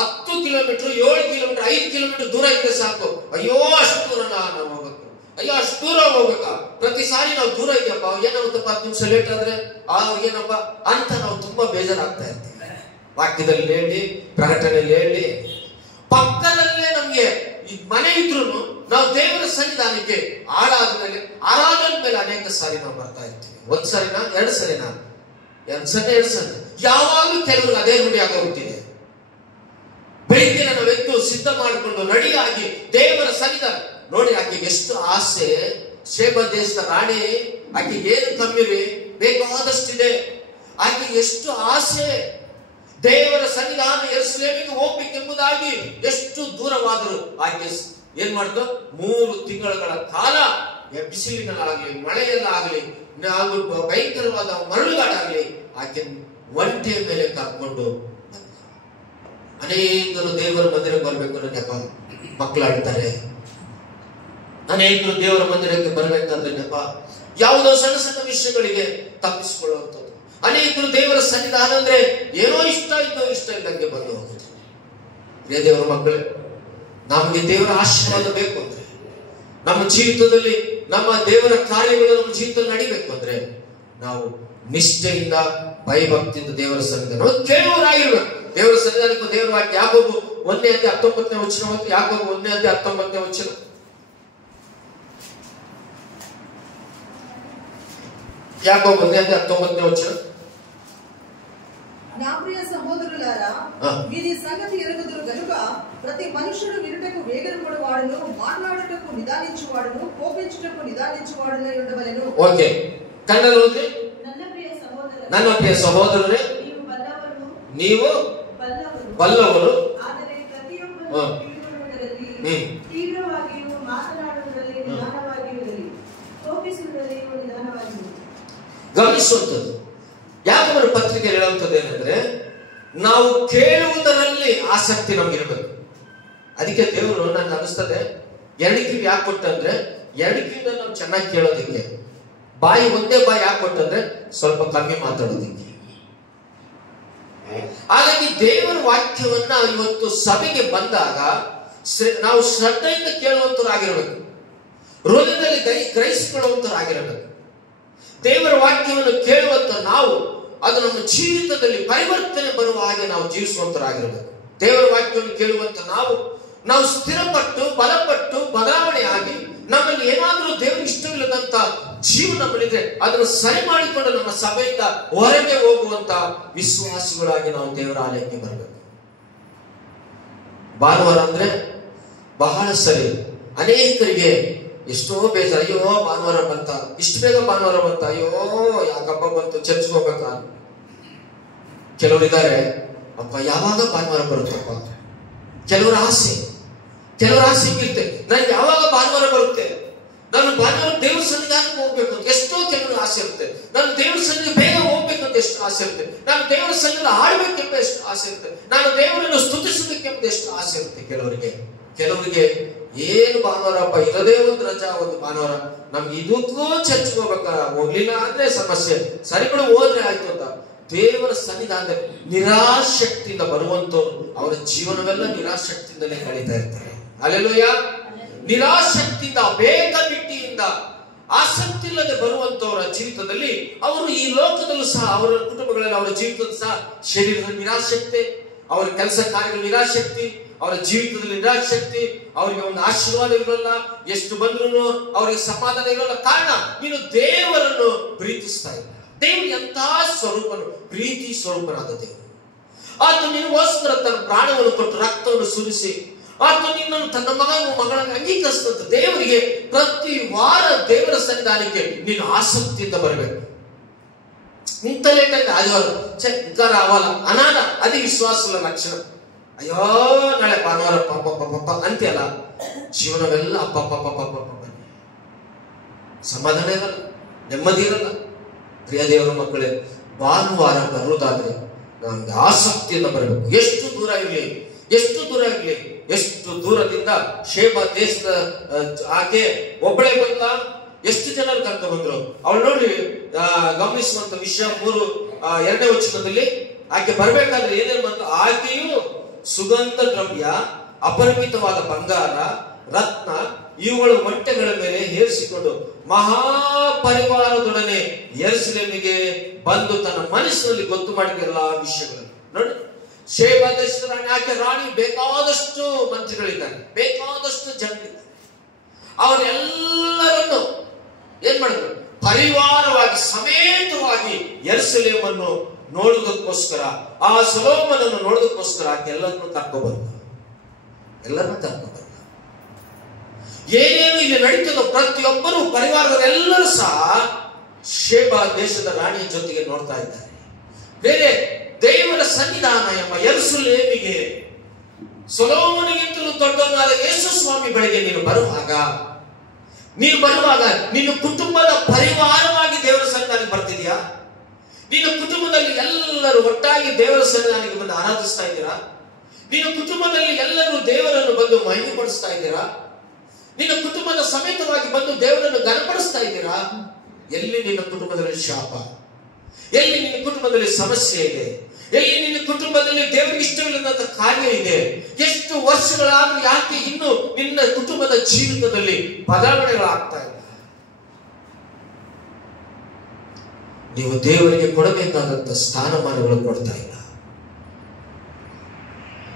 10 ಕಿಲೋಮೀಟರ್, 7 ಕಿಲೋಮೀಟರ್, 5 ಕಿಲೋಮೀಟರ್ ದೂರ ಇದ್ರೆ ಸಾಕು. ಅಯ್ಯೋ, ಅಷ್ಟು ದೂರ ನಾವು ಹೋಗ್ಬೇಕು, ಅಯ್ಯೋ ಅಷ್ಟು ದೂರ ಹೋಗ್ಬೇಕಾ, ಪ್ರತಿ ಸಾರಿ ನಾವು ದೂರ ಇದೆಯಪ್ಪ, ಏನಾಗುತ್ತಪ್ಪ 10 ನಿಮಿಷ ಲೇಟ್ ಆದ್ರೆ ಏನಪ್ಪ ಅಂತ ನಾವು ತುಂಬಾ ಬೇಜಾರಾಗ್ತಾ ಇರ್ತೀವಿ. ವಾಕ್ಯದಲ್ಲಿ ಹೇಳಿ, ಪ್ರಕಟಣೆಯಲ್ಲಿ ಹೇಳಿ, ಪಕ್ಕದಲ್ಲೇ ನಮ್ಗೆ ಮನೆ ಇದ್ರು ನಾವು ದೇವರ ಸನ್ನಿಧಾನಕ್ಕೆ ಆರಾಧನೆ ಮೇಲೆ ಅನೇಕ ಸಾರಿ ನಾವು ಬರ್ತಾ ಇರ್ತೀವಿ. 1 ಸರಿನಾ 2 ಸರಿನಾ 2 ಸರಿ ಯಾವಾಗಲೂ ಕೆಲವರು ಅದೇ ರೂಢಿ ಆಗೋಗ್ತಿದೆ. ಬೆಳಿಗ್ಗೆ ನಾವೆದ್ದು ಸಿದ್ಧ ಮಾಡಿಕೊಂಡು ರೆಡಿಯಾಗಿ ದೇವರ ಸನ್ನಿಧಾನ ನೋಡಿ. ಆಕೆಗೆ ಎಷ್ಟು ಆಸೆ, ಶೇಬ ದೇಶದ ರಾಣಿ, ಆಕೆಗೆ ಏನು ಕಮ್ಮಿ ರೀ, ಬೇಕಾದಷ್ಟಿದೆ. ಆಕೆಗೆ ಎಷ್ಟು ಆಸೆ ದೇವರ ಸನ್ನಿಧಾನ ಯೆರೂಸಲೇಮಿಗೆ ಹೋಗ್ಬೇಕೆಂಬುದಾಗಿ. ಎಷ್ಟು ದೂರವಾದರೂ ಆಕೆ ಏನ್ ಮಾಡ್ತು, 3 ತಿಂಗಳ ಕಾಲ ಬಿಸಿಲಿನಲ್ಲಾಗಲಿ ಮಳೆಯಲ್ಲಾಗಲಿ ಭಯಂಕರವಾದ ಮರಳುಗಾಡಾಗಲಿ ಆಕೆ ಒಂಟೆಯ ಮೇಲೆ ಕರ್ಕೊಂಡು ಅನೇಕರು ದೇವರ ಮಂದಿರಕ್ಕೆ ಬರ್ಬೇಕು ಅನ್ನೋ ನೆಪ ಮಕ್ಕಳಾಡ್ತಾರೆ. ಅನೇಕರು ದೇವರ ಮಂದಿರಕ್ಕೆ ಬರ್ಬೇಕಂದ್ರೆ ನೆಪ ಯಾವುದೋ ಸಣ್ಣ ಸಣ್ಣ ವಿಷಯಗಳಿಗೆ ತಪ್ಪಿಸಿಕೊಳ್ಳುವಂಥದ್ದು. ಅನೇಕರು ದೇವರ ಸನ್ನಿಧಾನ ಅಂದ್ರೆ ಏನೋ ಇಷ್ಟ ಇದ್ದಂಗೆ ಬಂದು ಹೋಗುತ್ತೆ. ದೇವರ ಮಕ್ಕಳೇ, ನಮಗೆ ದೇವರ ಆಶೀರ್ವಾದ ಬೇಕು ಅಂದ್ರೆ, ನಮ್ಮ ಜೀವಿತದಲ್ಲಿ ನಮ್ಮ ದೇವರ ಕಾರ್ಯಗಳು ನಮ್ಮ ಜೀವಿತದಲ್ಲಿ ನಡಿಬೇಕು ಅಂದ್ರೆ ನಾವು ನಿಷ್ಠೆಯಿಂದ ಭಯಭಕ್ತಿಯಿಂದ ದೇವರ ಸನ್ನಿಧಾನ ಕೇಳುವರಾಗಿರ್ಬೇಕು. ದೇವರ ಸನ್ನಿಧಾನಕ್ಕೂ ದೇವರ ವಾಕ್ಯ ಯಾಕೋಬು 1:19 ವಚನ ಮತ್ತು ಯಾಕೋಬು 1:19 ವಚನ. యాకోబు 1:19 వచనం. నా ప్రియ సహోదరులారా, వీరి సంగతి ఎరుగుదురు గనుక ప్రతి మనుషుడు వినుటకు వేగరపడువాడును, మాట్లాడుటకు నిదానించువాడును, కోపించుటకు నిదానించువాడునై ఉండవలెను. Okay, Kannada okay. ನನ್ನ ಪ್ರಿಯ ಸಹೋದರರೇ, ನೀವು ಬಲ್ಲವರು, ಆದರೆ ಪ್ರತಿಯೊಬ್ಬನು ತಿಳಿದುಕೊಳ್ಳುವುದರಲ್ಲಿ ತೀವ್ರವಾಗಿಯೂ ಮಾತನಾಡುವುದರಲ್ಲಿ ನಿಧಾನವಾಗಿರಲಿ, ಕೋಪಿಸುವುದರಲ್ಲಿ ನಿಧಾನವಾಗಿರಲಿ. ಗಮನಿಸುವಂಥದ್ದು ಯಾಕೋಬನ ಪತ್ರಿಕೆ ಹೇಳುವಂಥದ್ದು ಏನಂದ್ರೆ, ನಾವು ಕೇಳುವುದರಲ್ಲಿ ಆಸಕ್ತಿ ನಮ್ಗಿರ್ಬೇಕು. ಅದಕ್ಕೆ ದೇವರು ನನಗೆ ಅನಿಸ್ತದೆ ಎಣಿಕೆ ಯಾಕೆ ಕೊಟ್ಟಂದ್ರೆ, ಎಣಿಕೆಯಿಂದ ನಾವು ಚೆನ್ನಾಗಿ ಕೇಳೋದಕ್ಕೆ, ಒಂದೇ ಬಾಯಿ ಯಾಕೆ ಕೊಟ್ಟಂದ್ರೆ ಸ್ವಲ್ಪ ಕಮ್ಮಿ ಮಾತಾಡೋದಕ್ಕೆ. ಹಾಗಾಗಿ ದೇವರ ವಾಕ್ಯವನ್ನ ಇವತ್ತು ಸಭೆಗೆ ಬಂದಾಗ ನಾವು ಶ್ರದ್ಧೆಯಿಂದ ಕೇಳುವಂತರಾಗಿರ್ಬೇಕು, ಹೃದಯದಲ್ಲಿ ಗ್ರಹಿಸಿಕೊಳ್ಳುವಂತರಾಗಿರಬೇಕು. ದೇವರ ವಾಕ್ಯವನ್ನು ಕೇಳುವಂತ ನಾವು ಅದು ನಮ್ಮ ಜೀವಿತದಲ್ಲಿ ಪರಿವರ್ತನೆ ಬರುವ ಹಾಗೆ ನಾವು ಜೀವಿಸುವಂತರಾಗಿರಬೇಕು. ದೇವರ ವಾಕ್ಯವನ್ನು ಕೇಳುವಂತ ನಾವು ಸ್ಥಿರಪಟ್ಟು ಬಲಪಟ್ಟು ಬದಲಾವಣೆ ಆಗಿ ನಮ್ಮಲ್ಲಿ ಏನಾದರೂ ದೇವರಿಗೆ ಇಷ್ಟವಿಲ್ಲದಂತ ಜೀವ ನಮ್ಮಲ್ಲಿದ್ರೆ ಅದನ್ನು ಸರಿ ಮಾಡಿಕೊಂಡು ನಮ್ಮ ಸಭೆಯಿಂದ ಹೊರಗೆ ಹೋಗುವಂತ ವಿಶ್ವಾಸಿಗಳಾಗಿ ನಾವು ದೇವರ ಆಲಯಕ್ಕೆ ಬರಬೇಕು. ಭಾನುವಾರ ಅಂದ್ರೆ ಬಹಳ ಸರಿ ಅನೇಕರಿಗೆ ಎಷ್ಟೋ ಬೇಜಾರು, ಅಯ್ಯೋ ಭಾನುವಾರ ಬಂತ, ಇಷ್ಟು ಬೇಗ ಭಾನುವಾರ ಬಂತ, ಅಯ್ಯೋ ಯಾಕಪ್ಪ ಬಂತು, ಚರ್ಚ್ಗೆ ಹೋಗ್ಬೇಕಾ. ಕೆಲವರಿದ್ದಾರೆ, ಅಪ್ಪ ಯಾವಾಗ ಭಾನುವಾರ ಬರುತ್ತಪ್ಪ. ಕೆಲವರ ಆಸೆ ಇರುತ್ತೆ, ನನ್ಗೆ ಯಾವಾಗ ಭಾನುವಾರ ಬರುತ್ತೆ, ನಾನು ಭಾನುವಾರ ದೇವ್ರ ಸನ್ನಿಧಾನಕ್ಕೆ ಹೋಗ್ಬೇಕು ಅಂತ ಎಷ್ಟೋ ಕೆಲವರು ಆಸೆ ಇರುತ್ತೆ. ನಾನು ದೇವ್ರ ಸನ್ನಿಧಾನ ಬೇಗ ಹೋಗ್ಬೇಕು ಅಂತ ಎಷ್ಟು ಆಸೆ ಇರುತ್ತೆ. ನಾನು ದೇವರ ಸನ್ನಿಧಾನ ಆಡ್ಬೇಕೆಂಬ ಎಷ್ಟು ಆಸೆ ಇರುತ್ತೆ. ನಾನು ದೇವರನ್ನು ಸ್ತುತಿಸಬೇಕೆಂಬ ಎಷ್ಟು ಆಸೆ ಇರುತ್ತೆ. ಕೆಲವರಿಗೆ ಏನು ಭಾನುವಾರಪ್ಪ, ಇರೋದೇ ಒಂದು ರಜಾ, ಒಂದು ಭಾನುವಾರ, ನಮ್ಗೆ ಇದಕ್ಕೂ ಚರ್ಚ್ಗೆ ಹೋಗ್ಲಿಲ್ಲ ಅಂದ್ರೆ ಸಮಸ್ಯೆ, ಸರಿಗಳು ಹೋದ್ರೆ ಆಯ್ತು ಅಂತ. ದೇವರ ಸನ್ನಿಧಾನದಲ್ಲಿ ನಿರಾಶಕ್ತಿಯಿಂದ ಬರುವಂತವ್ರು ಅವರ ಜೀವನವೆಲ್ಲ ನಿರಾಶಕ್ತಿಯಿಂದಲೇ ಕಳೀತಾ ಇರ್ತಾರೆ. ಅಲ್ಲೆಲ್ಲೂಯ. ನಿರಾಶಕ್ತಿಯಿಂದ, ಬೇಕಾಬಿಟ್ಟಿಯಿಂದ, ಆಸಕ್ತಿ ಇಲ್ಲದೆ ಬರುವಂತವರ ಜೀವಿತದಲ್ಲಿ ಅವರು ಈ ಲೋಕದಲ್ಲೂ ಸಹ, ಅವರ ಕುಟುಂಬಗಳಲ್ಲಿ, ಅವರ ಜೀವಿತದಲ್ಲೂ ಸಹ ಶರೀರದ ನಿರಾಶಕ್ತಿ, ಅವರ ಕೆಲಸ ಕಾರ್ಯಗಳ ನಿರಾಶಕ್ತಿ, ಅವರ ಜೀವಿತದಲ್ಲಿ ನಿರಾಶಕ್ತಿ, ಅವರಿಗೆ ಒಂದು ಆಶೀರ್ವಾದ ಇರೋಲ್ಲ, ಎಷ್ಟು ಬಂದ್ರು ಅವರಿಗೆ ಸಮಾಧಾನ ಇರೋಲ್ಲ. ಕಾರಣ, ನೀನು ದೇವರನ್ನು ಪ್ರೀತಿಸ್ತಾ ಇಲ್ಲ. ದೇವರು ಎಂತ ಸ್ವರೂಪನು, ಪ್ರೀತಿ ಸ್ವರೂಪನಾದ ದೇವರು. ಆತ ನಿನಗೋಸ್ಕರ ತನ್ನ ಪ್ರಾಣವನ್ನು ಕೊಟ್ಟು ರಕ್ತವನ್ನು ಸುರಿಸಿ ಆತ ನಿನ್ನನ್ನು ತನ್ನ ಮಗಳನ್ನು ಅಂಗೀಕರಿಸಿದಂತ ದೇವರಿಗೆ ಪ್ರತಿ ವಾರ ದೇವರ ಸನ್ನಿಧಾನಕ್ಕೆ ನೀನು ಆಸಕ್ತಿಯಿಂದ ಬರಬೇಕು. ಇಂಥ ಲೇಟಾಗಿ ಆದಿವಾರ ಅವಲ್ಲ ಅನಾಥ, ಅದೇ ವಿಶ್ವಾಸದ ಲಕ್ಷಣ. ಅಯ್ಯೋ ನಾಳೆ ಭಾನುವಾರ ಪಾಪ ಅಂತ್ಯಲ್ಲ, ಜೀವನವೆಲ್ಲ ಅಪ್ಪ ಸಮಾಧಾನ ಇರಲ್ಲ, ನೆಮ್ಮದಿ ಇರಲ್ಲ. ಪ್ರಿಯ ದೇವರ ಮಕ್ಕಳೇ, ಭಾನುವಾರ ಬರುವುದಾದ್ರೆ ನಮ್ಗೆ ಆಸಕ್ತಿಯಿಂದ ಬರಬೇಕು. ಎಷ್ಟು ದೂರ ಇರಲಿ, ಎಷ್ಟು ದೂರದಿಂದ ಶೇಬ ದೇಶದ ಆಕೆ ಒಬ್ಬಳೇ ಬಂದ, ಎಷ್ಟು ಜನರು ಕರ್ಕೊಂಡು ಬಂದ್ರು. ಅವಳು ನೋಡ್ರಿ, ಗಮನಿಸುವಂತ ವಿಷಯ 2ನೇ ವಚನದಲ್ಲಿ ಆಕೆ ಬರ್ಬೇಕಾದ್ರೆ ಏನೇನು ಬಂತು. ಆಕೆಯು ಸುಗಂಧ ದ್ರವ್ಯ, ಅಪರಿಮಿತವಾದ ಬಂಗಾರ, ರತ್ನ, ಇವುಗಳು ಒಂಟೆಗಳ ಮೇಲೆ ಏರಿಸಿಕೊಂಡು ಮಹಾಪರಿವಾರದೊಡನೆ ಯೆರೂಸಲೇಮಿಗೆ ಬಂದು ತನ್ನ ಮನಸ್ಸಿನಲ್ಲಿ ಗೊತ್ತು ಮಾಡಿದ ಎಲ್ಲಾ ವಿಷಯಗಳನ್ನು ನೋಡಿ. ಶೇಬಾ ದೇಶದ ರಾಣಿ, ಆಕೆ ರಾಣಿ ಬೇಕಾದಷ್ಟು ಮಂತ್ರಿಗಳಿದ್ದಾರೆ, ಬೇಕಾದಷ್ಟು ಜನರಿದ್ದಾರೆ. ಅವರೆಲ್ಲರನ್ನು ಏನ್ ಮಾಡಿದ್ರು? ಪರಿವಾರವಾಗಿ ಸಮೇತವಾಗಿ ಯೆರೂಸಲೇಮನ್ನು ನೋಡುವುದಕ್ಕೋಸ್ಕರ, ಆ ಸೊಲೊಮೋನನನ್ನು ನೋಡುವುದಕ್ಕೋಸ್ಕರ ಆಕೆ ಎಲ್ಲರನ್ನು ಕರ್ಕೊಂಡ್ಬಂದ. ಏನೇನು ಇಲ್ಲಿ ನಡೀತದೋ ಪ್ರತಿಯೊಬ್ಬರು ಪರಿವಾರದವರೆಲ್ಲರೂ ಸಹ ಶೇಬಾ ದೇಶದ ರಾಣಿಯ ಜೊತೆಗೆ ನೋಡ್ತಾ ಇದ್ದಾರೆ. ಬೇರೆ ದೇವರ ಸನ್ನಿಧಾನ ಎಂಬ ಯೆರೂಸಲೇಮಿಗೆ ಸೊಲೊಮೋನನಿಗಿಂತಲೂ ದೊಡ್ಡವನಾದ ಯೇಸು ಸ್ವಾಮಿ ಬಳಿಗೆ ನೀನು ಬರುವಾಗ ನಿನ್ನ ಕುಟುಂಬದ ಪರಿವಾರವಾಗಿ ದೇವರ ಸನ್ನಿಧಾನಕ್ಕೆ ಬರ್ತಿದ್ಯಾ? ನಿನ್ನ ಕುಟುಂಬದಲ್ಲಿ ಎಲ್ಲರೂ ಒಟ್ಟಾಗಿ ದೇವರ ಸನ್ನಿಧಾನಕ್ಕೆ ಬಂದು ಆರಾಧಿಸ್ತಾ ಇದ್ದೀರಾ? ನಿನ್ನ ಕುಟುಂಬದಲ್ಲಿ ಎಲ್ಲರೂ ದೇವರನ್ನು ಬಂದು ಮಹಿಮೆಪಡಿಸ್ತಾ ಇದ್ದೀರಾ? ನಿನ್ನ ಕುಟುಂಬದ ಸಮೇತವಾಗಿ ಬಂದು ದೇವರನ್ನು ಘನಪಡಿಸ್ತಾ ಇದ್ದೀರಾ? ಎಲ್ಲಿ ನಿನ್ನ ಕುಟುಂಬದಲ್ಲಿ ಶಾಪ, ಎಲ್ಲಿ ನಿನ್ನ ಕುಟುಂಬದಲ್ಲಿ ಸಮಸ್ಯೆ ಇದೆ, ಎಲ್ಲಿ ನಿನ್ನ ಕುಟುಂಬದಲ್ಲಿ ದೇವರಿಗೆ ಇಷ್ಟವಿಲ್ಲದಂತ ಕಾರ್ಯ ಇದೆ? ಎಷ್ಟು ವರ್ಷಗಳಾದ್ರೂ ಯಾಕೆ ಇನ್ನು ನಿನ್ನ ಕುಟುಂಬದ ಜೀವಿತದಲ್ಲಿ ಬದಲಾವಣೆಗಳಾಗ್ತಾ ಇಲ್ಲ? ನೀವು ದೇವರಿಗೆ ಕೊಡಬೇಕಾದಂತ ಸ್ಥಾನಮಾನಗಳು ಕೊಡ್ತಾ ಇಲ್ಲ.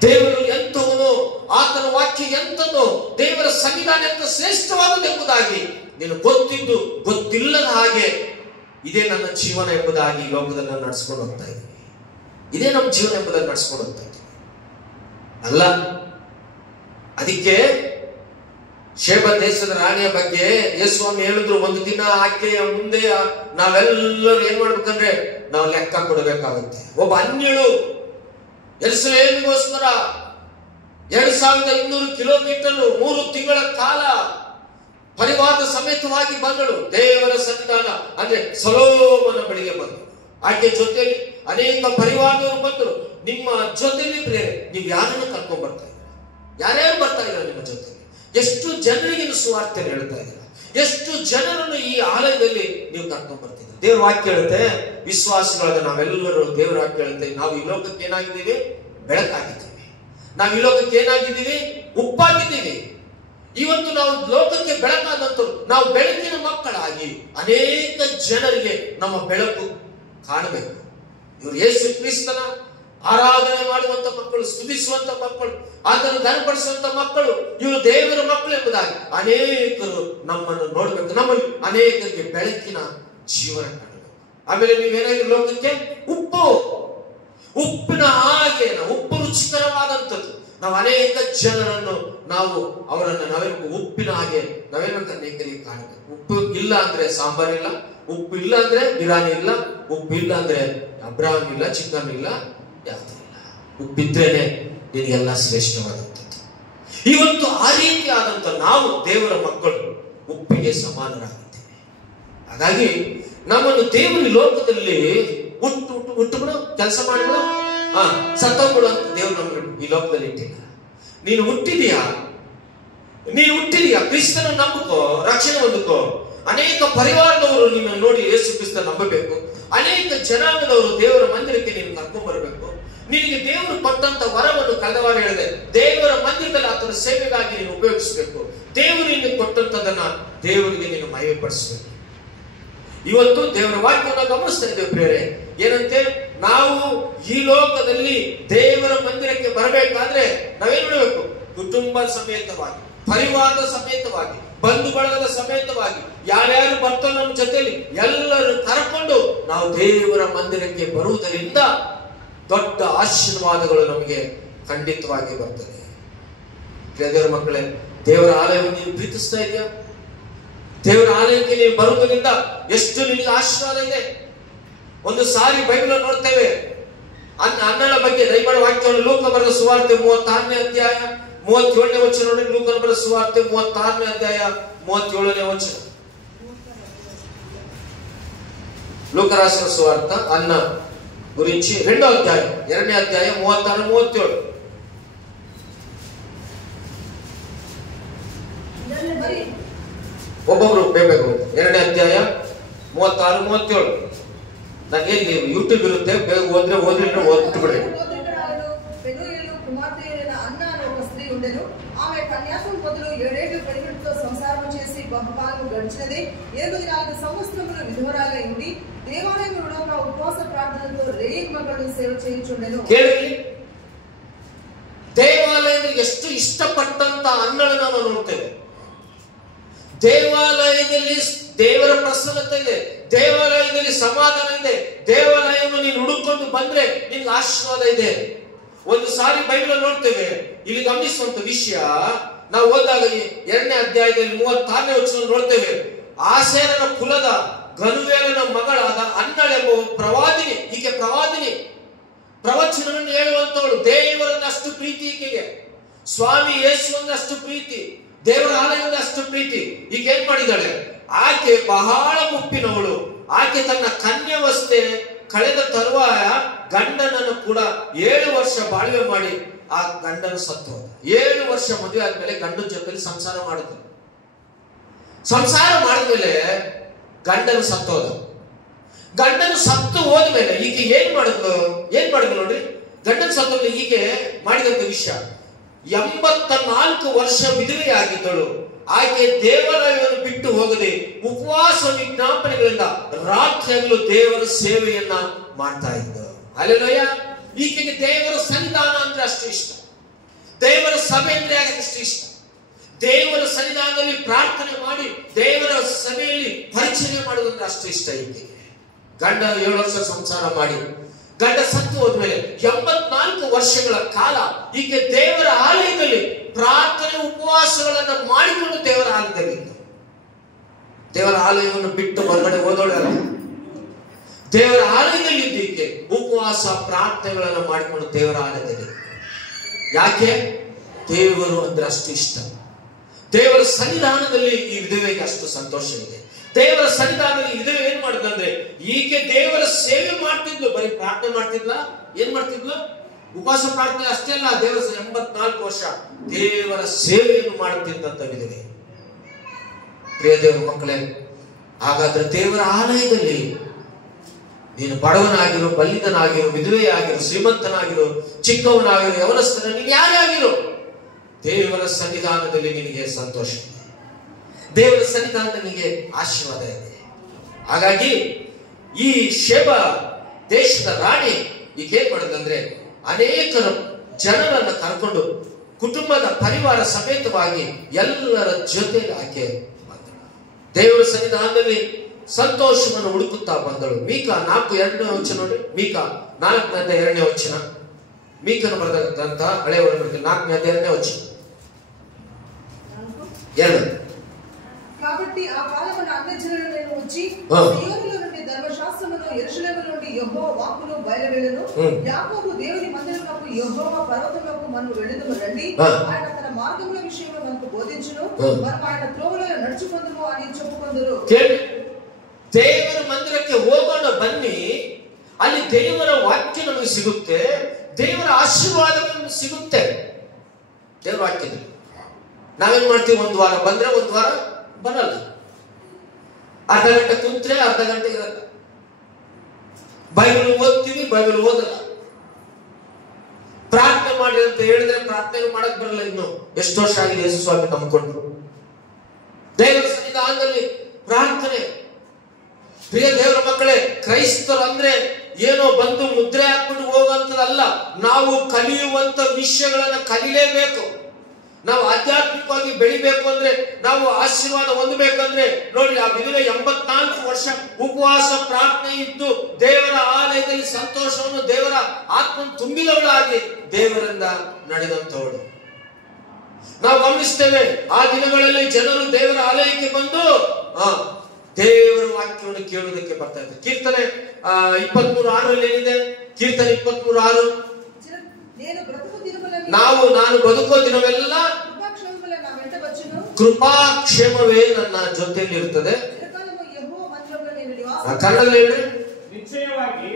ದೇವರು ಎಂಥವನು, ಆತನ ವಾಕ್ಯ ಎಂಥದ್ದು, ದೇವರ ಸನ್ನಿಧಾನ ಎಂತ ಶ್ರೇಷ್ಠವಾದದ್ದು ಎಂಬುದಾಗಿ ನೀನು ಗೊತ್ತಿದ್ದು ಗೊತ್ತಿಲ್ಲದ ಹಾಗೆ ಇದೇ ನನ್ನ ಜೀವನ ಎಂಬುದಾಗಿ ಲೋಕದಲ್ಲಿ ನಾವು ನಡೆಸ್ಕೊಂಡು ಹೋಗ್ತಾ ಇದ್ದೀವಿ. ಇದೇ ನಮ್ಮ ಜೀವನ ಎಂಬುದಾಗಿ ನಡೆಸ್ಕೊಂಡು ಹೋಗ್ತಾ ಇದ್ದೀವಿ ಅಲ್ಲ. ಅದಕ್ಕೆ ಶೇಬಾ ದೇಶದ ರಾಣಿಯ ಬಗ್ಗೆ ಯೇಸುಸ್ವಾಮಿ ಹೇಳಿದ್ರು, ಒಂದು ದಿನ ಆಕೆಯ ಮುಂದೆ ನಾವೆಲ್ಲರೂ ಏನ್ ಮಾಡ್ಬೇಕಂದ್ರೆ ನಾವು ಲೆಕ್ಕ ಕೊಡಬೇಕಾಗುತ್ತೆ. ಒಬ್ಬ ಅನ್ಯಳು ಯೆರೂಸಲೇಮಿಗೋಸ್ಕರ 2200 ಕಿಲೋಮೀಟರ್ 3 ತಿಂಗಳ ಕಾಲ ಪರಿವಾರದ ಸಮೇತವಾಗಿ ಬಂದಳು. ದೇವರ ಸನ್ನಿಧಾನ ಅಂದ್ರೆ ಸೊಲೊಮೋನ ಬಳಿಗೆ ಬಂದಳು. ಆಕೆ ಜೊತೆಯಲ್ಲಿ ಅನೇಕ ಪರಿವಾರದವರು ಬಂದರು. ನಿಮ್ಮ ಜೊತೆಯಲ್ಲಿ ಪ್ರೇರೆ ನೀವು ಯಾರನ್ನು ಕರ್ಕೊಂಡ್ ಬರ್ತಾ ಇದ್ದೀರಾ? ಯಾರ್ಯಾರು ಬರ್ತಾ ಇದ್ದೀರಾ ನಿಮ್ಮ ಜೊತೆಲಿ? ಎಷ್ಟು ಜನರಿಗೆ ನೀವು ಸುವಾರ್ತೆ ಹೇಳ್ತಾ ಇದ್ದೀರಾ? ಎಷ್ಟು ಜನರನ್ನು ಈ ಆಲಯದಲ್ಲಿ ನೀವು ಕರ್ಕೊಂಡ್ ಬರ್ತಿದ್ದೀರಾ? ದೇವ್ರ ವಾಕ್ಯ ಹೇಳುತ್ತೆ, ವಿಶ್ವಾಸಿಗಳಾದ ನಾವೆಲ್ಲರೂ ದೇವರ ವಾಕ್ಯ ಹೇಳುತ್ತೆ, ನಾವು ಈ ಲೋಕಕ್ಕೆ ಏನಾಗಿದ್ದೀವಿ? ಬೆಳಕಾಗಿದ್ದೀವಿ. ನಾವು ಈ ಲೋಕಕ್ಕೆ ಏನಾಗಿದ್ದೀವಿ? ಉಪ್ಪಾಗಿದ್ದೀವಿ. ಇವತ್ತು ನಾವು ಲೋಕಕ್ಕೆ ಬೆಳಕಾದಂತರು, ನಾವು ಬೆಳಕಿನ ಮಕ್ಕಳಾಗಿ ಅನೇಕ ಜನರಿಗೆ ನಮ್ಮ ಬೆಳಕು ಕಾಣಬೇಕು. ಇವರು ಯೇಸು ಕ್ರಿಸ್ತನ ಆರಾಧನೆ ಮಾಡುವಂತ ಮಕ್ಕಳು, ಸ್ತುತಿಸುವಂತ ಮಕ್ಕಳು, ಆತನು ಘನಪಡಿಸುವಂತ ಮಕ್ಕಳು, ಇವರು ದೇವರ ಮಕ್ಕಳು ಎಂಬುದಾಗಿ ಅನೇಕರು ನಮ್ಮನ್ನು ನೋಡ್ಬೇಕು. ನಮ್ಮಲ್ಲಿ ಅನೇಕರಿಗೆ ಬೆಳಕಿನ ಜೀವನ ಕಾಣಬೇಕು. ಆಮೇಲೆ ನೀವೇನಾಗಿ ಲೋಕಕ್ಕೆ ಉಪ್ಪು, ಉಪ್ಪಿನ ಹಾಗೆ ಉಪ್ಪು ರುಚಿಕರವಾದಂಥದ್ದು. ನಾವು ಅನೇಕ ಜನರನ್ನು ನಾವೇನು ಉಪ್ಪಿನ ಹಾಗೆ ನಾವೇನು ಅನೇಕರಿಗೆ ಕಾಣಬೇಕು. ಉಪ್ಪು ಇಲ್ಲ ಅಂದ್ರೆ ಸಾಂಬಾರ್ ಇಲ್ಲ, ಉಪ್ಪು ಇಲ್ಲ ಅಂದ್ರೆ ಬಿರಿಯಾನಿ ಇಲ್ಲ, ಉಪ್ಪು ಇಲ್ಲ ಅಂದ್ರೆ ಅಬ್ರಾಹಂ ಇಲ್ಲ, ಚಿಕನ್ ಇಲ್ಲ, ಯಾವುದೂ ಇಲ್ಲ. ಉಪ್ಪಿದ್ರೇನೆ ನಿನಗೆಲ್ಲ ಶ್ರೇಷ್ಠವಾದಂಥದ್ದು. ಇವತ್ತು ಆ ರೀತಿಯಾದಂಥ ನಾವು ದೇವರ ಮಕ್ಕಳು ಉಪ್ಪಿಗೆ ಸಮಾನರಾಗಿದ್ದೇವೆ. ಹಾಗಾಗಿ ನಮ್ಮನ್ನು ದೇವರು ಲೋಕದಲ್ಲಿ ಹುಟ್ಟುಬಿಡು, ಕೆಲಸ ಮಾಡಿಬಿಡು, ಸತ್ತೋಗ್ಬಿಡು ಅಂತ ದೇವರು ನಮ್ಗೆ ಈ ಲೋಕದಲ್ಲಿ ಇಟ್ಟಿಲ್ಲ. ನೀನು ಹುಟ್ಟಿದೀಯಾ, ಕ್ರಿಸ್ತನ ನಂಬಿಕೋ, ರಕ್ಷಣೆ ಹೊಂದಿಕೋ. ಅನೇಕ ಪರಿವಾರದವರು ನಿನ್ನ ನೋಡಿ ಯೇಸು ಕ್ರಿಸ್ತ ನಂಬಬೇಕು. ಅನೇಕ ಜನಾಂಗದವರು ದೇವರ ಮಂದಿರಕ್ಕೆ ನೀನು ಕರ್ಕೊಂಡ್ ಬರಬೇಕು. ನಿನಗೆ ದೇವರು ಕೊಟ್ಟಂತ ವರವನ್ನು ಕಳೆದ ವಾರ ಹೇಳಿದೆ, ದೇವರ ಮಂದಿರದಲ್ಲಿ ಆತನ ಸೇವೆಗಾಗಿ ನೀನು ಉಪಯೋಗಿಸಬೇಕು. ದೇವರು ನಿನಗೆ ಕೊಟ್ಟಂತದನ್ನ ದೇವರಿಗೆ ನೀನು ಮಹಿಮೆ ಪಡಿಸಬೇಕು. ಇವತ್ತು ದೇವರ ವಾಕ್ಯವನ್ನು ಗಮನಿಸ್ತಾ ಇದ್ದೇವೆ ಪ್ರಿಯರೇ. ಏನಂತೆ, ನಾವು ಈ ಲೋಕದಲ್ಲಿ ದೇವರ ಮಂದಿರಕ್ಕೆ ಬರಬೇಕಾದ್ರೆ ನಾವೇನ್ ಮಾಡಬೇಕು? ಕುಟುಂಬ ಸಮೇತವಾಗಿ, ಪರಿವಾರದ ಸಮೇತವಾಗಿ, ಬಂಧು ಬಳಗದ ಸಮೇತವಾಗಿ, ಯಾರ್ಯಾರು ಬರ್ತಾರೋ ನಮ್ಮ ಜೊತೆಯಲ್ಲಿ ಎಲ್ಲರೂ ಕರ್ಕೊಂಡು ನಾವು ದೇವರ ಮಂದಿರಕ್ಕೆ ಬರುವುದರಿಂದ ದೊಡ್ಡ ಆಶೀರ್ವಾದಗಳು ನಮಗೆ ಖಂಡಿತವಾಗಿ ಬರ್ತದೆ. ದೇವರ ಮಕ್ಕಳೇ, ದೇವರ ಆಲಯವನ್ನು ನೀನು ಪ್ರೀತಿಸ್ತಾ ಇದೆಯಾ? ದೇವರ ಆಲಯಕ್ಕೆ ನೀವು ಬರುವುದರಿಂದ ಎಷ್ಟು ನಿನಗೆ ಆಶೀರ್ವಾದ ಇದೆ. ಒಂದು ಸಾರಿ ಬೈಬಲ್ ನೋಡ್ತೇವೆ, ಅನ್ನಳ ಬಗ್ಗೆ ದಯಮಾಡಿ ವಾಕ್ಯವನ್ನು ಲೂಕ ಬರೆದ ಸುವಾರ್ತೆ 36ನೇ ಅಧ್ಯಾಯ 37ನೇ ವಚನ ನೋಡಿ. ಲೂಕ ಬರೆದ ಸುವಾರ್ತೆ 36ನೇ ಅಧ್ಯಾಯ 37ನೇ ವಚನ. ಲೂಕರಾసిన ಸುವಾರ್ತ అన్న గురించి 2వ అధ్యాయం 2ನೇ అధ్యాయ 36 37. ಒಬ್ಬೊಬ್ರು ಬೇಬೇಕು. 2ನೇ ಅಧ್ಯಾಯ 36 37. ನನಗೆ ಯೂಟ್ಯೂಬ್ ಇರುತ್ತೆ, ಬೇಗ ಓದಿದ್ರೆ ಓದ್ಬಿಟ್ಬಿಡಿ. కుమార్తె అన్న అనే ఒక స్త్రీ ఉండెను. ఆమె కన్యాసం మొదలు 7 ఏళ్లు కలిగిన భర్తతో సంసారం చేసి బహుకాలము గడిచినదే 84 సంవత్సరములు విధవరాలై ఉండి ದೇವಾಲಯಗಳು ಉಪವಾಸ ಪ್ರಾರ್ಥನೆతో ರೇಯಿಮಗಳು ಸೇವೆ చేయుచుಂಡೆನು. ಕೇಳಿ, ದೇವಾಲಯದಲ್ಲಿ ಎಷ್ಟು ಇಷ್ಟಪಟ್ಟಂತ ಅನ್ನಳನ್ನು ನಾವು ನೋಡ್ತೇವೆ. ದೇವಾಲಯದಲ್ಲಿ ದೇವರ ಪ್ರಸನ್ನತೆ ಇದೆ, ದೇವಾಲಯದಲ್ಲಿ ಸಮಾಧಾನ ಇದೆ, ದೇವಾಲಯವನ್ನು ನೀನು ಹುಡುಕೊಂಡು ಬಂದ್ರೆ ನಿನ್ಗೆ ಆಶೀರ್ವಾದ ಇದೆ. ಒಂದು ಸಾರಿ ಬೈಬಲ್ ನೋಡ್ತೇವೆ, ಇಲ್ಲಿ ಗಮನಿಸುವಂತ ವಿಷಯ ನಾವು ಓದಿದಾಗ 2ನೇ ಅಧ್ಯಾಯದಲ್ಲಿ 36ನೇ ವಚನ ನೋಡ್ತೇವೆ. ಆಸೇರನ ಕುಲದ ಗನುವೇಲನ ಮಗಳಾದ ಅನ್ನಳೆಂಬ ಪ್ರವಾದಿನಿ, ಈಕೆ ಪ್ರವಾದಿನಿ, ಪ್ರವಚನವನ್ನು ಹೇಳುವಂತವಳು. ದೇವರನ್ನ ಅಷ್ಟು ಪ್ರೀತಿ ಈಕೆಗೆ, ಸ್ವಾಮಿ ಯೇಸು ಅಂದ್ರೆ ಅಷ್ಟು ಪ್ರೀತಿ, ದೇವರ ಆಲಯದ ಅಷ್ಟು ಪ್ರೀತಿ. ಈಗ ಏನ್ ಮಾಡಿದಾಳೆ, ಆಕೆ ಬಹಳ ಮುಪ್ಪಿನವಳು. ಆಕೆ ತನ್ನ ಕನ್ಯಾವಸ್ಥೆ ಕಳೆದ ತರುವಾಯ ಗಂಡನನ್ನು ಕೂಡ 7 ವರ್ಷ ಬಾಳ್ವೆ ಮಾಡಿ ಆ ಗಂಡನ ಸತ್ತು ಹೋದ. 7 ವರ್ಷ ಮದುವೆ ಆದ್ಮೇಲೆ ಗಂಡನ ಜೊತೆಲಿ ಸಂಸಾರ ಮಾಡಿದ್ರು. ಸಂಸಾರ ಮಾಡಿದ್ಮೇಲೆ ಗಂಡನು ಸತ್ತು ಹೋದ. ಗಂಡನು ಸತ್ತು ಹೋದ್ಮೇಲೆ ಈಕೆ ಏನ್ ಮಾಡಿದ್ಲು ನೋಡ್ರಿ, ಗಂಡನ ಸತ್ತು ಈಕೆ ಮಾಡಿದಂತ ವಿಷಯ, 84 ವರ್ಷ ವಿಧವೆಯಾಗಿದ್ದಳು. ಆಕೆ ದೇವಾಲಯವನ್ನು ಬಿಟ್ಟು ಹೋಗದೆ ಉಪವಾಸ ವಿಜ್ಞಾಪನೆಗಳಿಂದ ರಾತ್ರಿಯಲ್ಲೂ ದೇವರ ಸೇವೆಯನ್ನ ಮಾಡ್ತಾ ಇದ್ದಳು. ಹಲ್ಲೆಲೂಯಾ. ಈಕೆಗೆ ದೇವರ ಸನ್ನಿಧಾನ ಅಂದ್ರೆ ಅಷ್ಟು ಇಷ್ಟ, ದೇವರ ಸಭೆ ಅಂದ್ರೆ ಅಷ್ಟು ಇಷ್ಟ. ದೇವರ ಸನ್ನಿಧಾನದಲ್ಲಿ ಪ್ರಾರ್ಥನೆ ಮಾಡಿ ದೇವರ ಸಭೆಯಲ್ಲಿ ಪರಿಚಯ ಮಾಡುವುದಂದ್ರೆ ಅಷ್ಟು ಇಷ್ಟ ಈಕೆಗೆ. ಗಂಡ 7 ವರ್ಷ ಸಂಸಾರ ಮಾಡಿ ಗಂಡ ಸತ್ತು ಹೋದ್ಮೇಲೆ 84 ವರ್ಷಗಳ ಕಾಲ ಈಕೆ ದೇವರ ಆಲಯದಲ್ಲಿ ಪ್ರಾರ್ಥನೆ ಉಪವಾಸಗಳನ್ನ ಮಾಡಿಕೊಂಡು ದೇವರ ಆಲಯದಲ್ಲಿ ಇದ್ದ. ದೇವರ ಆಲಯವನ್ನು ಬಿಟ್ಟು ಹೊರಗಡೆ ಹೋದೋಳಲ್ಲ, ದೇವರ ಆಲಯದಲ್ಲಿ ಇದ್ದೀಕೆ ಉಪವಾಸ ಪ್ರಾರ್ಥನೆಗಳನ್ನ ಮಾಡಿಕೊಂಡು ದೇವರ ಆಲಯದಲ್ಲಿ. ಯಾಕೆ? ದೇವರು ಅಂದ್ರೆ ಅಷ್ಟು ಇಷ್ಟ. ದೇವರ ಸನ್ನಿಧಾನದಲ್ಲಿ ಈ ವಿಧವೆಗೆ ಅಷ್ಟು ಸಂತೋಷ ಇದೆ. ದೇವರ ಸನ್ನಿಧಾನದಲ್ಲಿ ವಿಧವೆ ಏನ್ ಮಾಡಿದಂದ್ರೆ, ಈಕೆ ದೇವರ ಸೇವೆ ಮಾಡ್ತಿದ್ಲು. ಬರೀ ಪ್ರಾರ್ಥನೆ ಮಾಡ್ತಿದ್ಲ, ಏನ್ ಮಾಡ್ತಿದ್ಲು? ಉಪವಾಸ ಪ್ರಾರ್ಥನೆ ಅಷ್ಟೇ ಅಲ್ಲ, ದೇವರ 84 ವರ್ಷ ದೇವರ ಸೇವೆಯನ್ನು ಮಾಡುತ್ತಿದ್ದಂತ ವಿಧವೆ. ಪ್ರಿಯ ದೇವರ ಮಕ್ಕಳೇ, ಹಾಗಾದ್ರೆ ದೇವರ ಆಲಯದಲ್ಲಿ ನೀನು ಬಡವನಾಗಿರೋ, ಬಲ್ಲಿದನಾಗಿರೋ, ವಿಧವೆಯಾಗಿರೋ, ಶ್ರೀಮಂತನಾಗಿರೋ, ಚಿಕ್ಕವನಾಗಿರೋ, ಯವನಸ್ಥನ, ನೀನು ಯಾರೇ ಆಗಿರೋ, ದೇವರ ಸನ್ನಿಧಾನದಲ್ಲಿ ನಿನಗೆ ಸಂತೋಷ ಇದೆ, ದೇವರ ಸನ್ನಿಧಾನದಲ್ಲಿ ನಿನಗೆ ಆಶೀರ್ವಾದ ಇದೆ. ಹಾಗಾಗಿ ಈ ಶೆಬ ದೇಶದ ರಾಣಿ ಈಗ ಏನ್ ಮಾಡಿದಂದ್ರೆ, ಅನೇಕ ಜನರನ್ನ ಕರ್ಕೊಂಡು ಕುಟುಂಬದ ಪರಿವಾರ ಸಮೇತವಾಗಿ ಎಲ್ಲರ ಜೊತೆಗೆ ಆಕೆ ಬಂದಳು. ದೇವರ ಸನ್ನಿಧಾನದಲ್ಲಿ ಸಂತೋಷವನ್ನು ಹುಡುಕುತ್ತಾ ಬಂದಳು. ಮೀಕ 4:2 ವಚನ ನೋಡಿ. ಮೀಕ 4:2 ವಚನ. ಮೀಕನು ಬರೆದಂತ ಹಳೆ ಒಡಂಬಡಿಕೆ 4:2 ವಚನ 2. కాబట్టి ఆ కాలమున అన్యజనులను వచ్చి సియోనులో నుండి ధర్మశాస్త్రమును, యెరూషలేములో నుండి యెహోవా వాక్కును బయలువెళ్ళెను. యాకోబు దేవుని మందిరమునకు, యెహోవా పర్వతమునకు మనము వెళ్ళుదుము రండి, ఆయన తన మార్గముల విషయములో మనకు బోధించును, మనం ఆయన త్రోవలలో నడుచుకొందుము అని చెప్పుకొందురు. ದೇವರ ಮಂದಿರಕ್ಕೆ ಹೋಗೋಣ ಬನ್ನಿ, ಅಲ್ಲಿ ದೇವರ ವಾಕ್ಯ ನಮಗೆ ಸಿಗುತ್ತೆ, ದೇವರ ಆಶೀರ್ವಾದ ಸಿಗುತ್ತೆ. ದೇವರ ವಾಕ್ಯದಲ್ಲಿ ನಾವೇನ್ ಮಾಡ್ತೀವಿ, ಒಂದು ವಾರ ಬಂದ್ರೆ ಒಂದು ವಾರ ಬರಲ್ಲ, ಅರ್ಧ ಗಂಟೆ ಕುಂತ್ರೆ ಅರ್ಧ ಗಂಟೆ ಇರಲ್ಲ. ಬೈಬಲ್ ಓದ್ತೀವಿ, ಬೈಬಲ್ ಓದಲ್ಲ. ಪ್ರಾರ್ಥನೆ ಮಾಡಿ ಅಂತ ಹೇಳಿದ್ರೆ ಪ್ರಾರ್ಥನೆ ಮಾಡಕ್ ಬರಲ್ಲ. ಇನ್ನು ಎಷ್ಟು ವರ್ಷ ಆಗಿದೆ ಯೇಸು ಸ್ವಾಮಿ ನಂಬಿಕೊಂಡ್ರು. ದೇವರ ಸನ್ನಿಧಾನದಲ್ಲಿ ಪ್ರಾರ್ಥನೆ. ಪ್ರಿಯ ದೇವರ ಮಕ್ಕಳೇ, ಕ್ರೈಸ್ತರು ಅಂದ್ರೆ ಏನೋ ಬಂದು ಮುದ್ರೆ ಹಾಕ್ಬಿಟ್ಟು ಹೋಗುವಂತದಲ್ಲ. ನಾವು ಕಲಿಯುವಂತ ವಿಷಯಗಳನ್ನ ಕಲಿಲೇಬೇಕು. ನಾವು ಆಧ್ಯಾತ್ಮಿಕವಾಗಿ ಬೆಳಿಬೇಕು ಅಂದ್ರೆ, ನಾವು ಆಶೀರ್ವಾದ ಹೊಂದಬೇಕಂದ್ರೆ ನೋಡಿ, ಆ ವಿಧವೆ 84 ವರ್ಷ ಉಪವಾಸ ಪ್ರಾರ್ಥನೆ ಇದ್ದು ದೇವರ ಆಲಯದಲ್ಲಿ ಸಂತೋಷವನ್ನು, ದೇವರ ಆತ್ಮ ತುಂಬಿದವಳಾಗಿ ದೇವರಿಂದ ನಡೆದಂತವಳು ನಾವು ಗಮನಿಸ್ತೇವೆ. ಆ ದಿನಗಳಲ್ಲಿ ಜನರು ದೇವರ ಆಲಯಕ್ಕೆ ಬಂದು ದೇವರ ವಾಕ್ಯವನ್ನು ಕೇಳುವುದಕ್ಕೆ ಬರ್ತಾ ಇದ್ದಾರೆ. ಕೀರ್ತನೆ 23:6 ಏನಿದೆ? ಕೀರ್ತನೆ 23:6, ನಾನು ಬದುಕೋ ದಿನವೆಲ್ಲ ಕೃಪಾಕ್ಷೇಮವೇ ನನ್ನ ಜೊತೆಯಲ್ಲಿ ಇರುತ್ತದೆ. ಕನ್ನಡದಲ್ಲಿ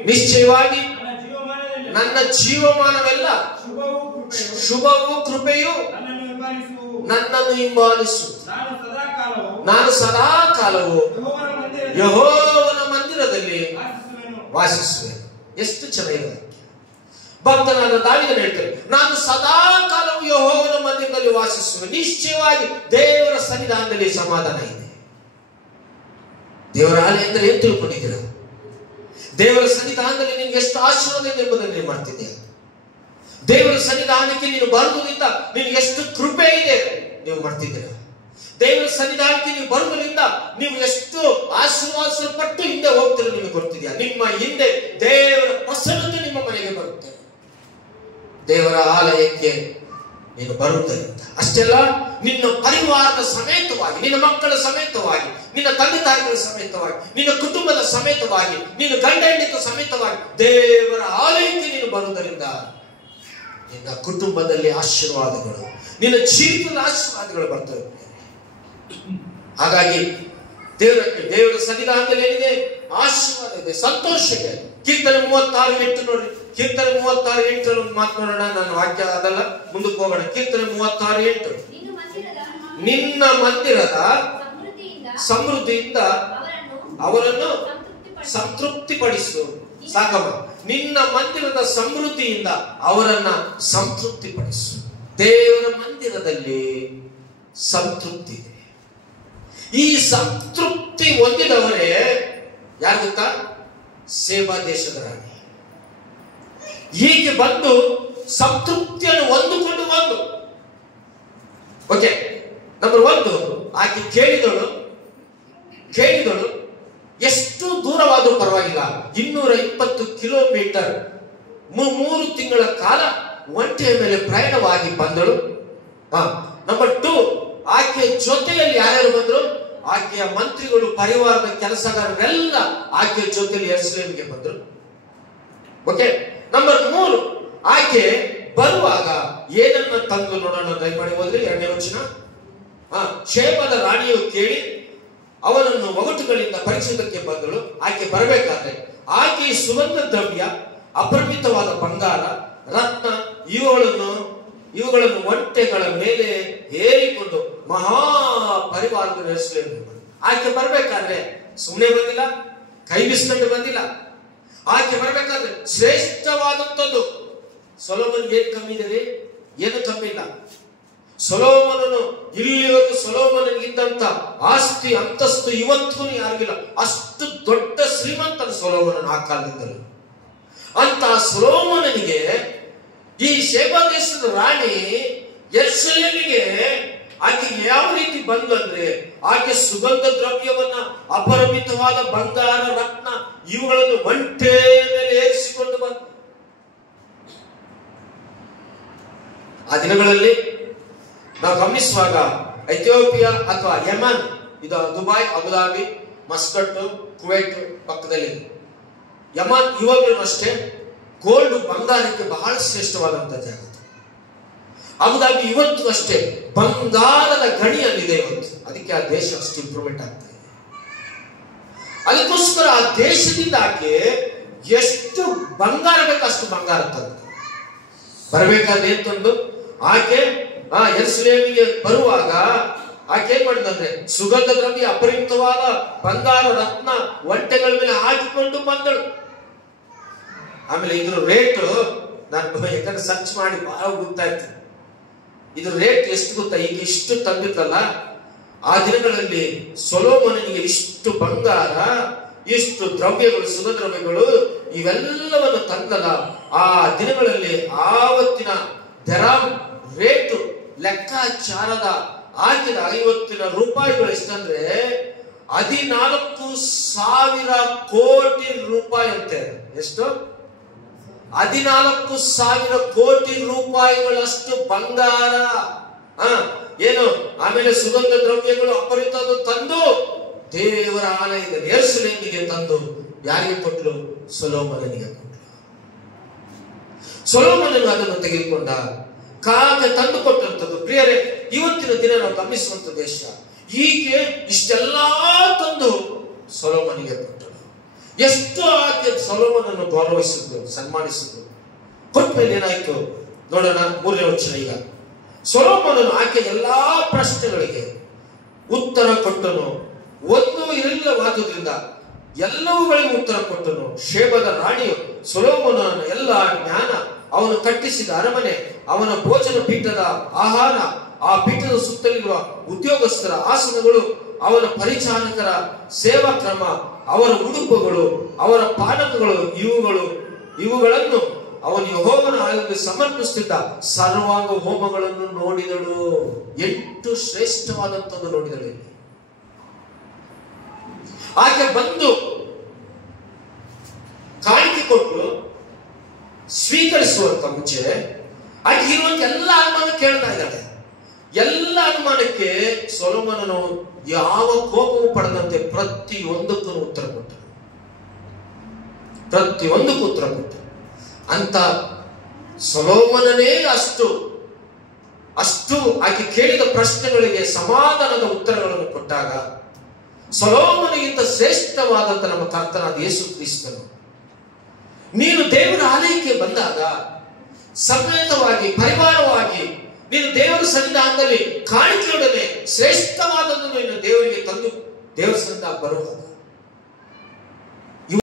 ನಿಶ್ಚಯವಾಗಿ ನನ್ನ ಜೀವಮಾನವೆಲ್ಲ ಶುಭವೂ ಕೃಪೆಯು ನನ್ನನ್ನು ಹಿಂಬಾಲಿಸು. ನಾನು ಸದಾ ಕಾಲವು ಯೆಹೋವನ ಮಂದಿರದಲ್ಲಿ ವಾಸಿಸುವೆ. ಎಷ್ಟು ಚೆನ್ನಾಗಿದೆ. ಭಕ್ತನಾದ ದಾವೀದನು ಹೇಳ್ತಾರೆ, ನಾನು ಸದಾ ಕಾಲವು ಯೆಹೋವನ ಮಂದಿರದಲ್ಲಿ ವಾಸಿಸುವೆ. ನಿಶ್ಚಯವಾಗಿ ದೇವರ ಸನ್ನಿಧಾನದಲ್ಲಿ ಸಮಾಧಾನ ಇದೆ. ದೇವರ ಆಲಯ ಅಂದರೆ ಏನು ತಿಳ್ಕೊಂಡಿದ್ದೀರಾ? ದೇವರ ಸನ್ನಿಧಾನದಲ್ಲಿ ನಿನ್ಗೆ ಎಷ್ಟು ಆಶೀರ್ವಾದ ಇದೆ ಎಂಬುದನ್ನು ನೀವು ಮಾಡ್ತಿದ್ದೀಯ. ದೇವರ ಸನ್ನಿಧಾನಕ್ಕೆ ನೀನು ಬರುವುದರಿಂದ ನಿನ್ಗೆ ಎಷ್ಟು ಕೃಪೆ ಇದೆ ನೀವು ಮಾಡ್ತಿದ್ದೀರಾ. ದೇವರ ಸನ್ನಿಧಾನಕ್ಕೆ ನೀವು ಬರುವುದರಿಂದ ನೀವು ಎಷ್ಟು ಆಶೀರ್ವಾದಿಸಲ್ಪಟ್ಟು ಹಿಂದೆ ಹೋಗ್ತೀರ ನಿಮಗೆ ಗೊತ್ತಿದೆಯಾ? ನಿಮ್ಮ ಹಿಂದೆ ದೇವರ ಪ್ರಸನ್ನತೆ ನಿಮ್ಮ ಮನೆಗೆ ಬರುತ್ತೆ. ದೇವರ ಆಲಯಕ್ಕೆ ನೀನು ಬರುವುದರಿಂದ ಅಷ್ಟೆಲ್ಲ ನಿನ್ನ ಪರಿವಾರದ ಸಮೇತವಾಗಿ, ನಿನ್ನ ಮಕ್ಕಳ ಸಮೇತವಾಗಿ, ನಿನ್ನ ತಂದೆ ತಾಯಿಗಳ ಸಮೇತವಾಗಿ, ನಿನ್ನ ಕುಟುಂಬದ ಸಮೇತವಾಗಿ, ನಿನ್ನ ಗಂಡ ಹೆಂಡತಿ ಸಮೇತವಾಗಿ ದೇವರ ಆಲಯಕ್ಕೆ ನೀನು ಬರುವುದರಿಂದ ನಿನ್ನ ಕುಟುಂಬದಲ್ಲಿ ಆಶೀರ್ವಾದಗಳು, ನಿನ್ನ ಜೀವಿತದ ಆಶೀರ್ವಾದಗಳು ಬರ್ತವೆ. ಹಾಗಾಗಿ ದೇವರ ಸನ್ನಿಧಾನದಲ್ಲಿ ಏನಿದೆ? ಆಶೀರ್ವಾದ ಇದೆ, ಸಂತೋಷ ಇದೆ. ಕೀರ್ತನೆ 36:8 ನೋಡ್ರಿ. ಕೀರ್ತನೆ 36:8 ಮಾತನಾಡೋಣ. ನನ್ನ ವಾಕ್ಯ ಅದಲ್ಲ, ಮುಂದಕ್ಕೆ ಹೋಗೋಣ. ಕೀರ್ತನೆ 36:8, ನಿನ್ನ ಮಂದಿರದ ಸಮೃದ್ಧಿಯಿಂದ ಅವರನ್ನು ಸಂತೃಪ್ತಿಪಡಿಸು. ಸಾಕಮ್ಮ, ನಿನ್ನ ಮಂದಿರದ ಸಮೃದ್ಧಿಯಿಂದ ಅವರನ್ನ ಸಂತೃಪ್ತಿಪಡಿಸು. ದೇವರ ಮಂದಿರದಲ್ಲಿ ಸಂತೃಪ್ತಿ ಇದೆ. ಈ ಸಂತೃಪ್ತಿ ಹೊಂದಿದವರೇ ಯಾರು ಗೊತ್ತಾ? ಸೇಬಾ ದೇಶದ ರಾಣಿ. ಹೀಗೆ ಬಂದು ಸಂತೃಪ್ತಿಯನ್ನು ಹೊಂದಿಕೊಂಡು ಬಂದು, ಓಕೆ, ನಂಬರ್ 1, ಆಕೆ ಕೇಳಿದಳು ಎಷ್ಟು ದೂರವಾದರೂ ಪರವಾಗಿಲ್ಲ, 220 ಕಿಲೋಮೀಟರ್ 3 ತಿಂಗಳ ಕಾಲ ಒಂಟೆಯ ಮೇಲೆ ಪ್ರಯಾಣವಾಗಿ ಬಂದಳು. ನಂಬರ್ 2, ಆಕೆಯ ಜೊತೆಯಲ್ಲಿ ಯಾರ್ಯಾರು ಬಂದ್ರು? ಆಕೆಯ ಮಂತ್ರಿಗಳು, ಪರಿವಾರದ ಕೆಲಸಗಾರರೆಲ್ಲ ಆಕೆಯ ಜೊತೆಯಲ್ಲಿ ಯೆರೂಸಲೇಮಿಗೆ ಬಂದರು. ಓಕೆ. ನಂಬರ್ 3, ಆಕೆ ಬರುವಾಗ ಏನನ್ನ ತಂದು ನೋಡೋಣ. ದಯಮಾಡಿ ಹೋದ್ರೆ 2ನೇ ವಚನ. ಶೇಬದ ರಾಣಿಯು ಕೇಳಿ ಅವನನ್ನು ಒಗಟುಗಳಿಂದ ಪರೀಕ್ಷಿಸಕ್ಕೆ ಬಂದಳು. ಆಕೆ ಬರಬೇಕಾದ್ರೆ ಆಕೆ ಸುಗಂಧ ದ್ರವ್ಯ, ಅಪರಿಮಿತವಾದ ಬಂಗಾರ, ರತ್ನ ಇವುಗಳನ್ನು ಒಂಟೆಗಳ ಮೇಲೆ ಹೇರಿಕೊಂಡು ಮಹಾ ಪರಿವಾರದ ಯೆರೂಸಲೇಮಿಗೆ ಬಂದಳು. ಆಕೆ ಬರಬೇಕಾದ್ರೆ ಸುಮ್ಮನೆ ಬಂದಿಲ್ಲ, ಕೈ ಬಿಸ್ಕೊಂಡು ಬಂದಿಲ್ಲ. ಆಕೆ ಬರಬೇಕಾದ್ರೆ ಶ್ರೇಷ್ಠವಾದಂಥದ್ದು. ಸೊಲೊಮನ್ ಏನ್ ಕಮ್ಮಿ ಇದೆ? ಏನು ಕಮ್ಮಿ ಇಲ್ಲ. ಸೊಲೊಮೋನನು ಇಲ್ಲಿವರೆಗೂ ಸೊಲೊಮೋನನಿಗಿದ್ದಂತ ಆಸ್ತಿ ಅಂತಸ್ತು ಇವತ್ತಿಗೂ ಯಾರಿಗಿಲ್ಲ. ಅಷ್ಟು ದೊಡ್ಡ ಶ್ರೀಮಂತನ ಸೊಲೊಮೋನನ ಆ ಕಾಲದಿಂದಲೂ. ಅಂತ ಸೊಲೊಮೋನನಿಗೆ ಈ ಶೇಬಾ ದೇಶದ ರಾಣಿ ಯೆರೂಸಲೇಮಿಗೆ ಆಕೆ ಯಾವ ರೀತಿ ಬಂದು ಅಂದ್ರೆ, ಆಕೆ ಸುಗಂಧ ದ್ರವ್ಯವನ್ನ, ಅಪರಿಮಿತವಾದ ಬಂಗಾರ, ರತ್ನ ಇವುಗಳನ್ನು ಒಂಟೆ ಮೇಲೆ ಏರಿಸಿಕೊಂಡು ಬಂದು. ಆ ದಿನಗಳಲ್ಲಿ ನಾವು ಗಮನಿಸುವಾಗ ಎಥಿಯೋಪಿಯಾ ಅಥವಾ ಯಮನ್, ಇದು ದುಬೈ, ಅಬುದಾಬಿ, ಮಸ್ಕಟ್, ಕುವೈಟ್ ಪಕ್ಕದಲ್ಲಿದೆ. ಯಮನ್ ಇವಾಗಲೂ ಅಷ್ಟೇ ಗೋಲ್ಡ್, ಬಂಗಾರಕ್ಕೆ ಬಹಳ ಶ್ರೇಷ್ಠವಾದಂತ ಜಾಗ. ಅಬುದಾಬಿ ಇವತ್ತು ಅಷ್ಟೇ ಬಂಗಾರದ ಗಣಿಯಲ್ಲಿದೆ ಇವತ್ತು. ಅದಕ್ಕೆ ಆ ದೇಶ ಅಷ್ಟು ಇಂಪ್ರೂವ್ಮೆಂಟ್ ಆಗ್ತಾ ಇದೆ. ಅದಕ್ಕೋಸ್ಕರ ಆ ದೇಶದಿಂದ ಆಕೆ ಎಷ್ಟು ಬಂಗಾರ ಬೇಕು ಅಷ್ಟು ಬಂಗಾರ ತಂದು ಬರಬೇಕಾದ್ರೆ ಏನ್ ತಂದು ಆಕೆ ಯೆರೂಸಲೇಮಿಗೆ ಬರುವಾಗ ಆಕೆ ಏನ್ ಮಾಡಿದಂದ್ರೆ ಸುಗಂಧ ದ್ರವ್ಯ, ಅಪರಿಮಿತವಾದ ಬಂಗಾರ, ರತ್ನ ಒಂಟೆಗಳ ಮೇಲೆ ಹಾಕಿಕೊಂಡು ಬಂದಳು. ಆಮೇಲೆ ಇದ್ರ ರೇಟ್ ನಾನು ಯಾಕಂದ್ರೆ ಸರ್ಚ್ ಮಾಡಿ ಬಹಳ ಗೊತ್ತಾಯ್ತು. ಇದ್ರ ರೇಟ್ ಎಷ್ಟು ಗೊತ್ತಾ? ಈಗ ಇಷ್ಟು ತಂದಿದ್ರಲ್ಲ, ಆ ದಿನಗಳಲ್ಲಿ ಸೊಲೊಮೋನನಿಗೆ ಇಷ್ಟು ಬಂಗಾರ, ಇಷ್ಟು ದ್ರವ್ಯಗಳು, ಸುಗಂಧ ದ್ರವ್ಯಗಳು ಇವೆಲ್ಲವನ್ನು ತಂದಲ್ಲ. ಆ ದಿನಗಳಲ್ಲಿ ಆವತ್ತಿನ ದರಾಮ್ ರೇಟು ಲೆಕ್ಕಾಚಾರದ ಹಾಕಿದ 50 ರೂಪಾಯಿಗಳು ಎಷ್ಟಂದ್ರೆ 14,000 ಕೋಟಿ ರೂಪಾಯಿ ಅಂತೆ. ಎಷ್ಟು? 14,000 ಕೋಟಿ ರೂಪಾಯಿಗಳಷ್ಟು ಬಂಗಾರ, ಏನು ಆಮೇಲೆ ಸುಗಂಧ ದ್ರವ್ಯಗಳು ಅಪರಿತದ ತಂದು ದೇವರ ಆಲಯದಲ್ಲಿ ಯೆರೂಸಲೇಮಿಗೆ ತಂದು ಯಾರಿಗೆ ಕೊಟ್ಟಳು? ಸೊಲೊಮೋನನಿಗೆ ಕೊಟ್ಟಳು. ಸೊಲೊಮೋನನು ಅದನ್ನು ತೆಗೆದುಕೊಂಡ, ಕಾಗೆ ತಂದು ಕೊಟ್ಟಂಥದ್ದು. ಪ್ರಿಯರೇ, ಇವತ್ತಿನ ದಿನ ನಾವು ಗಮನಿಸುವಂತ ದೇಶ ಹೀಗೆ ಇಷ್ಟೆಲ್ಲಾ ತಂದು ಸೊಲೊಮೋನಿಗೆ ಕೊಟ್ಟಳು. ಎಷ್ಟು ಆಕೆ ಸೊಲೊಮೋನನ್ನು ಗೌರವಿಸಿದ್ರು, ಸನ್ಮಾನಿಸಿದ್ರು. ಕೊಟ್ಟ ಮೇಲೆ ಏನಾಯ್ತು ನೋಡೋಣ. 3ನೇ ವಚನ. ಈಗ ಸೊಲೊಮೋನನು ಆಕೆ ಎಲ್ಲಾ ಪ್ರಶ್ನೆಗಳಿಗೆ ಉತ್ತರ ಕೊಟ್ಟನು, ಒಂದು ಇರಲಿಲ್ಲವಾದುದರಿಂದ ಎಲ್ಲವುಗಳಿಗೂ ಉತ್ತರ ಕೊಟ್ಟನು. ಶೇಬದ ರಾಣಿಯು ಸೊಲೊಮೋನನ ಎಲ್ಲ ಜ್ಞಾನ, ಅವನು ಕಟ್ಟಿಸಿದ ಅರಮನೆ, ಅವನ ಭೋಜನ ಪೀಠದ ಆಹಾರ, ಆ ಪೀಠದ ಸುತ್ತಲಿರುವ ಉದ್ಯೋಗಸ್ಥರ ಆಸನಗಳು, ಅವನ ಪರಿಚಾರಕರ ಸೇವಾ ಕ್ರಮ, ಅವರ ಉಡುಪುಗಳು, ಅವರ ಪಾನಕಗಳು, ಇವುಗಳನ್ನು ಅವನು ಯೆಹೋವನ ಆಲಯದಲ್ಲಿ ಸಮರ್ಪಿಸುತ್ತಿದ್ದ ಸರ್ವಾಂಗ ಹೋಮಗಳನ್ನು ನೋಡಿದಳು. 8 ಶ್ರೇಷ್ಠವಾದಂಥದ್ದು ನೋಡಿದಳು. ಆಕೆ ಬಂದು ಕಾಣಿಕೆ ಕೊಟ್ಟು ಸ್ವೀಕರಿಸುವಂತ ಮುಂಚೆ ಆಕೆ ಇರುವಂತ ಎಲ್ಲ ಅನುಮಾನ ಕೇಳ್ತಾ ಇದ್ದಾಳೆ. ಎಲ್ಲ ಅನುಮಾನಕ್ಕೆ ಸೊಲೊಮೋನನು ಯಾವ ಕೋಪವೂ ಪಡೆದಂತೆ ಪ್ರತಿಯೊಂದಕ್ಕೂ ಉತ್ತರ ಕೊಟ್ಟ. ಅಂತ ಸೊಲೊಮೋನನೇ ಅಷ್ಟು ಆಕೆ ಕೇಳಿದ ಪ್ರಶ್ನೆಗಳಿಗೆ ಸಮಾಧಾನದ ಉತ್ತರಗಳನ್ನು ಕೊಟ್ಟಾಗ, ಸೊಲೊಮೋನನಿಗಿಂತ ಶ್ರೇಷ್ಠವಾದಂತ ನಮ್ಮ ಕರ್ತನಾದ ಯೇಸು ಕ್ರಿಸ್ತನು, ನೀನು ದೇವರ ಆಲಯಕ್ಕೆ ಬಂದಾಗ ಸಮೇತವಾಗಿ ಪರಿವಾರವಾಗಿ ನೀನು ದೇವರ ಸನ್ನಿಧಾನದಲ್ಲಿ ಕಾಣಿಕೆಯೊಡನೆ ಶ್ರೇಷ್ಠವಾದದ್ದನ್ನು ನೀನು ದೇವರಿಗೆ ತಂದು ದೇವರ ಸನ್ನಿಧಾನ ಬರುವಾಗ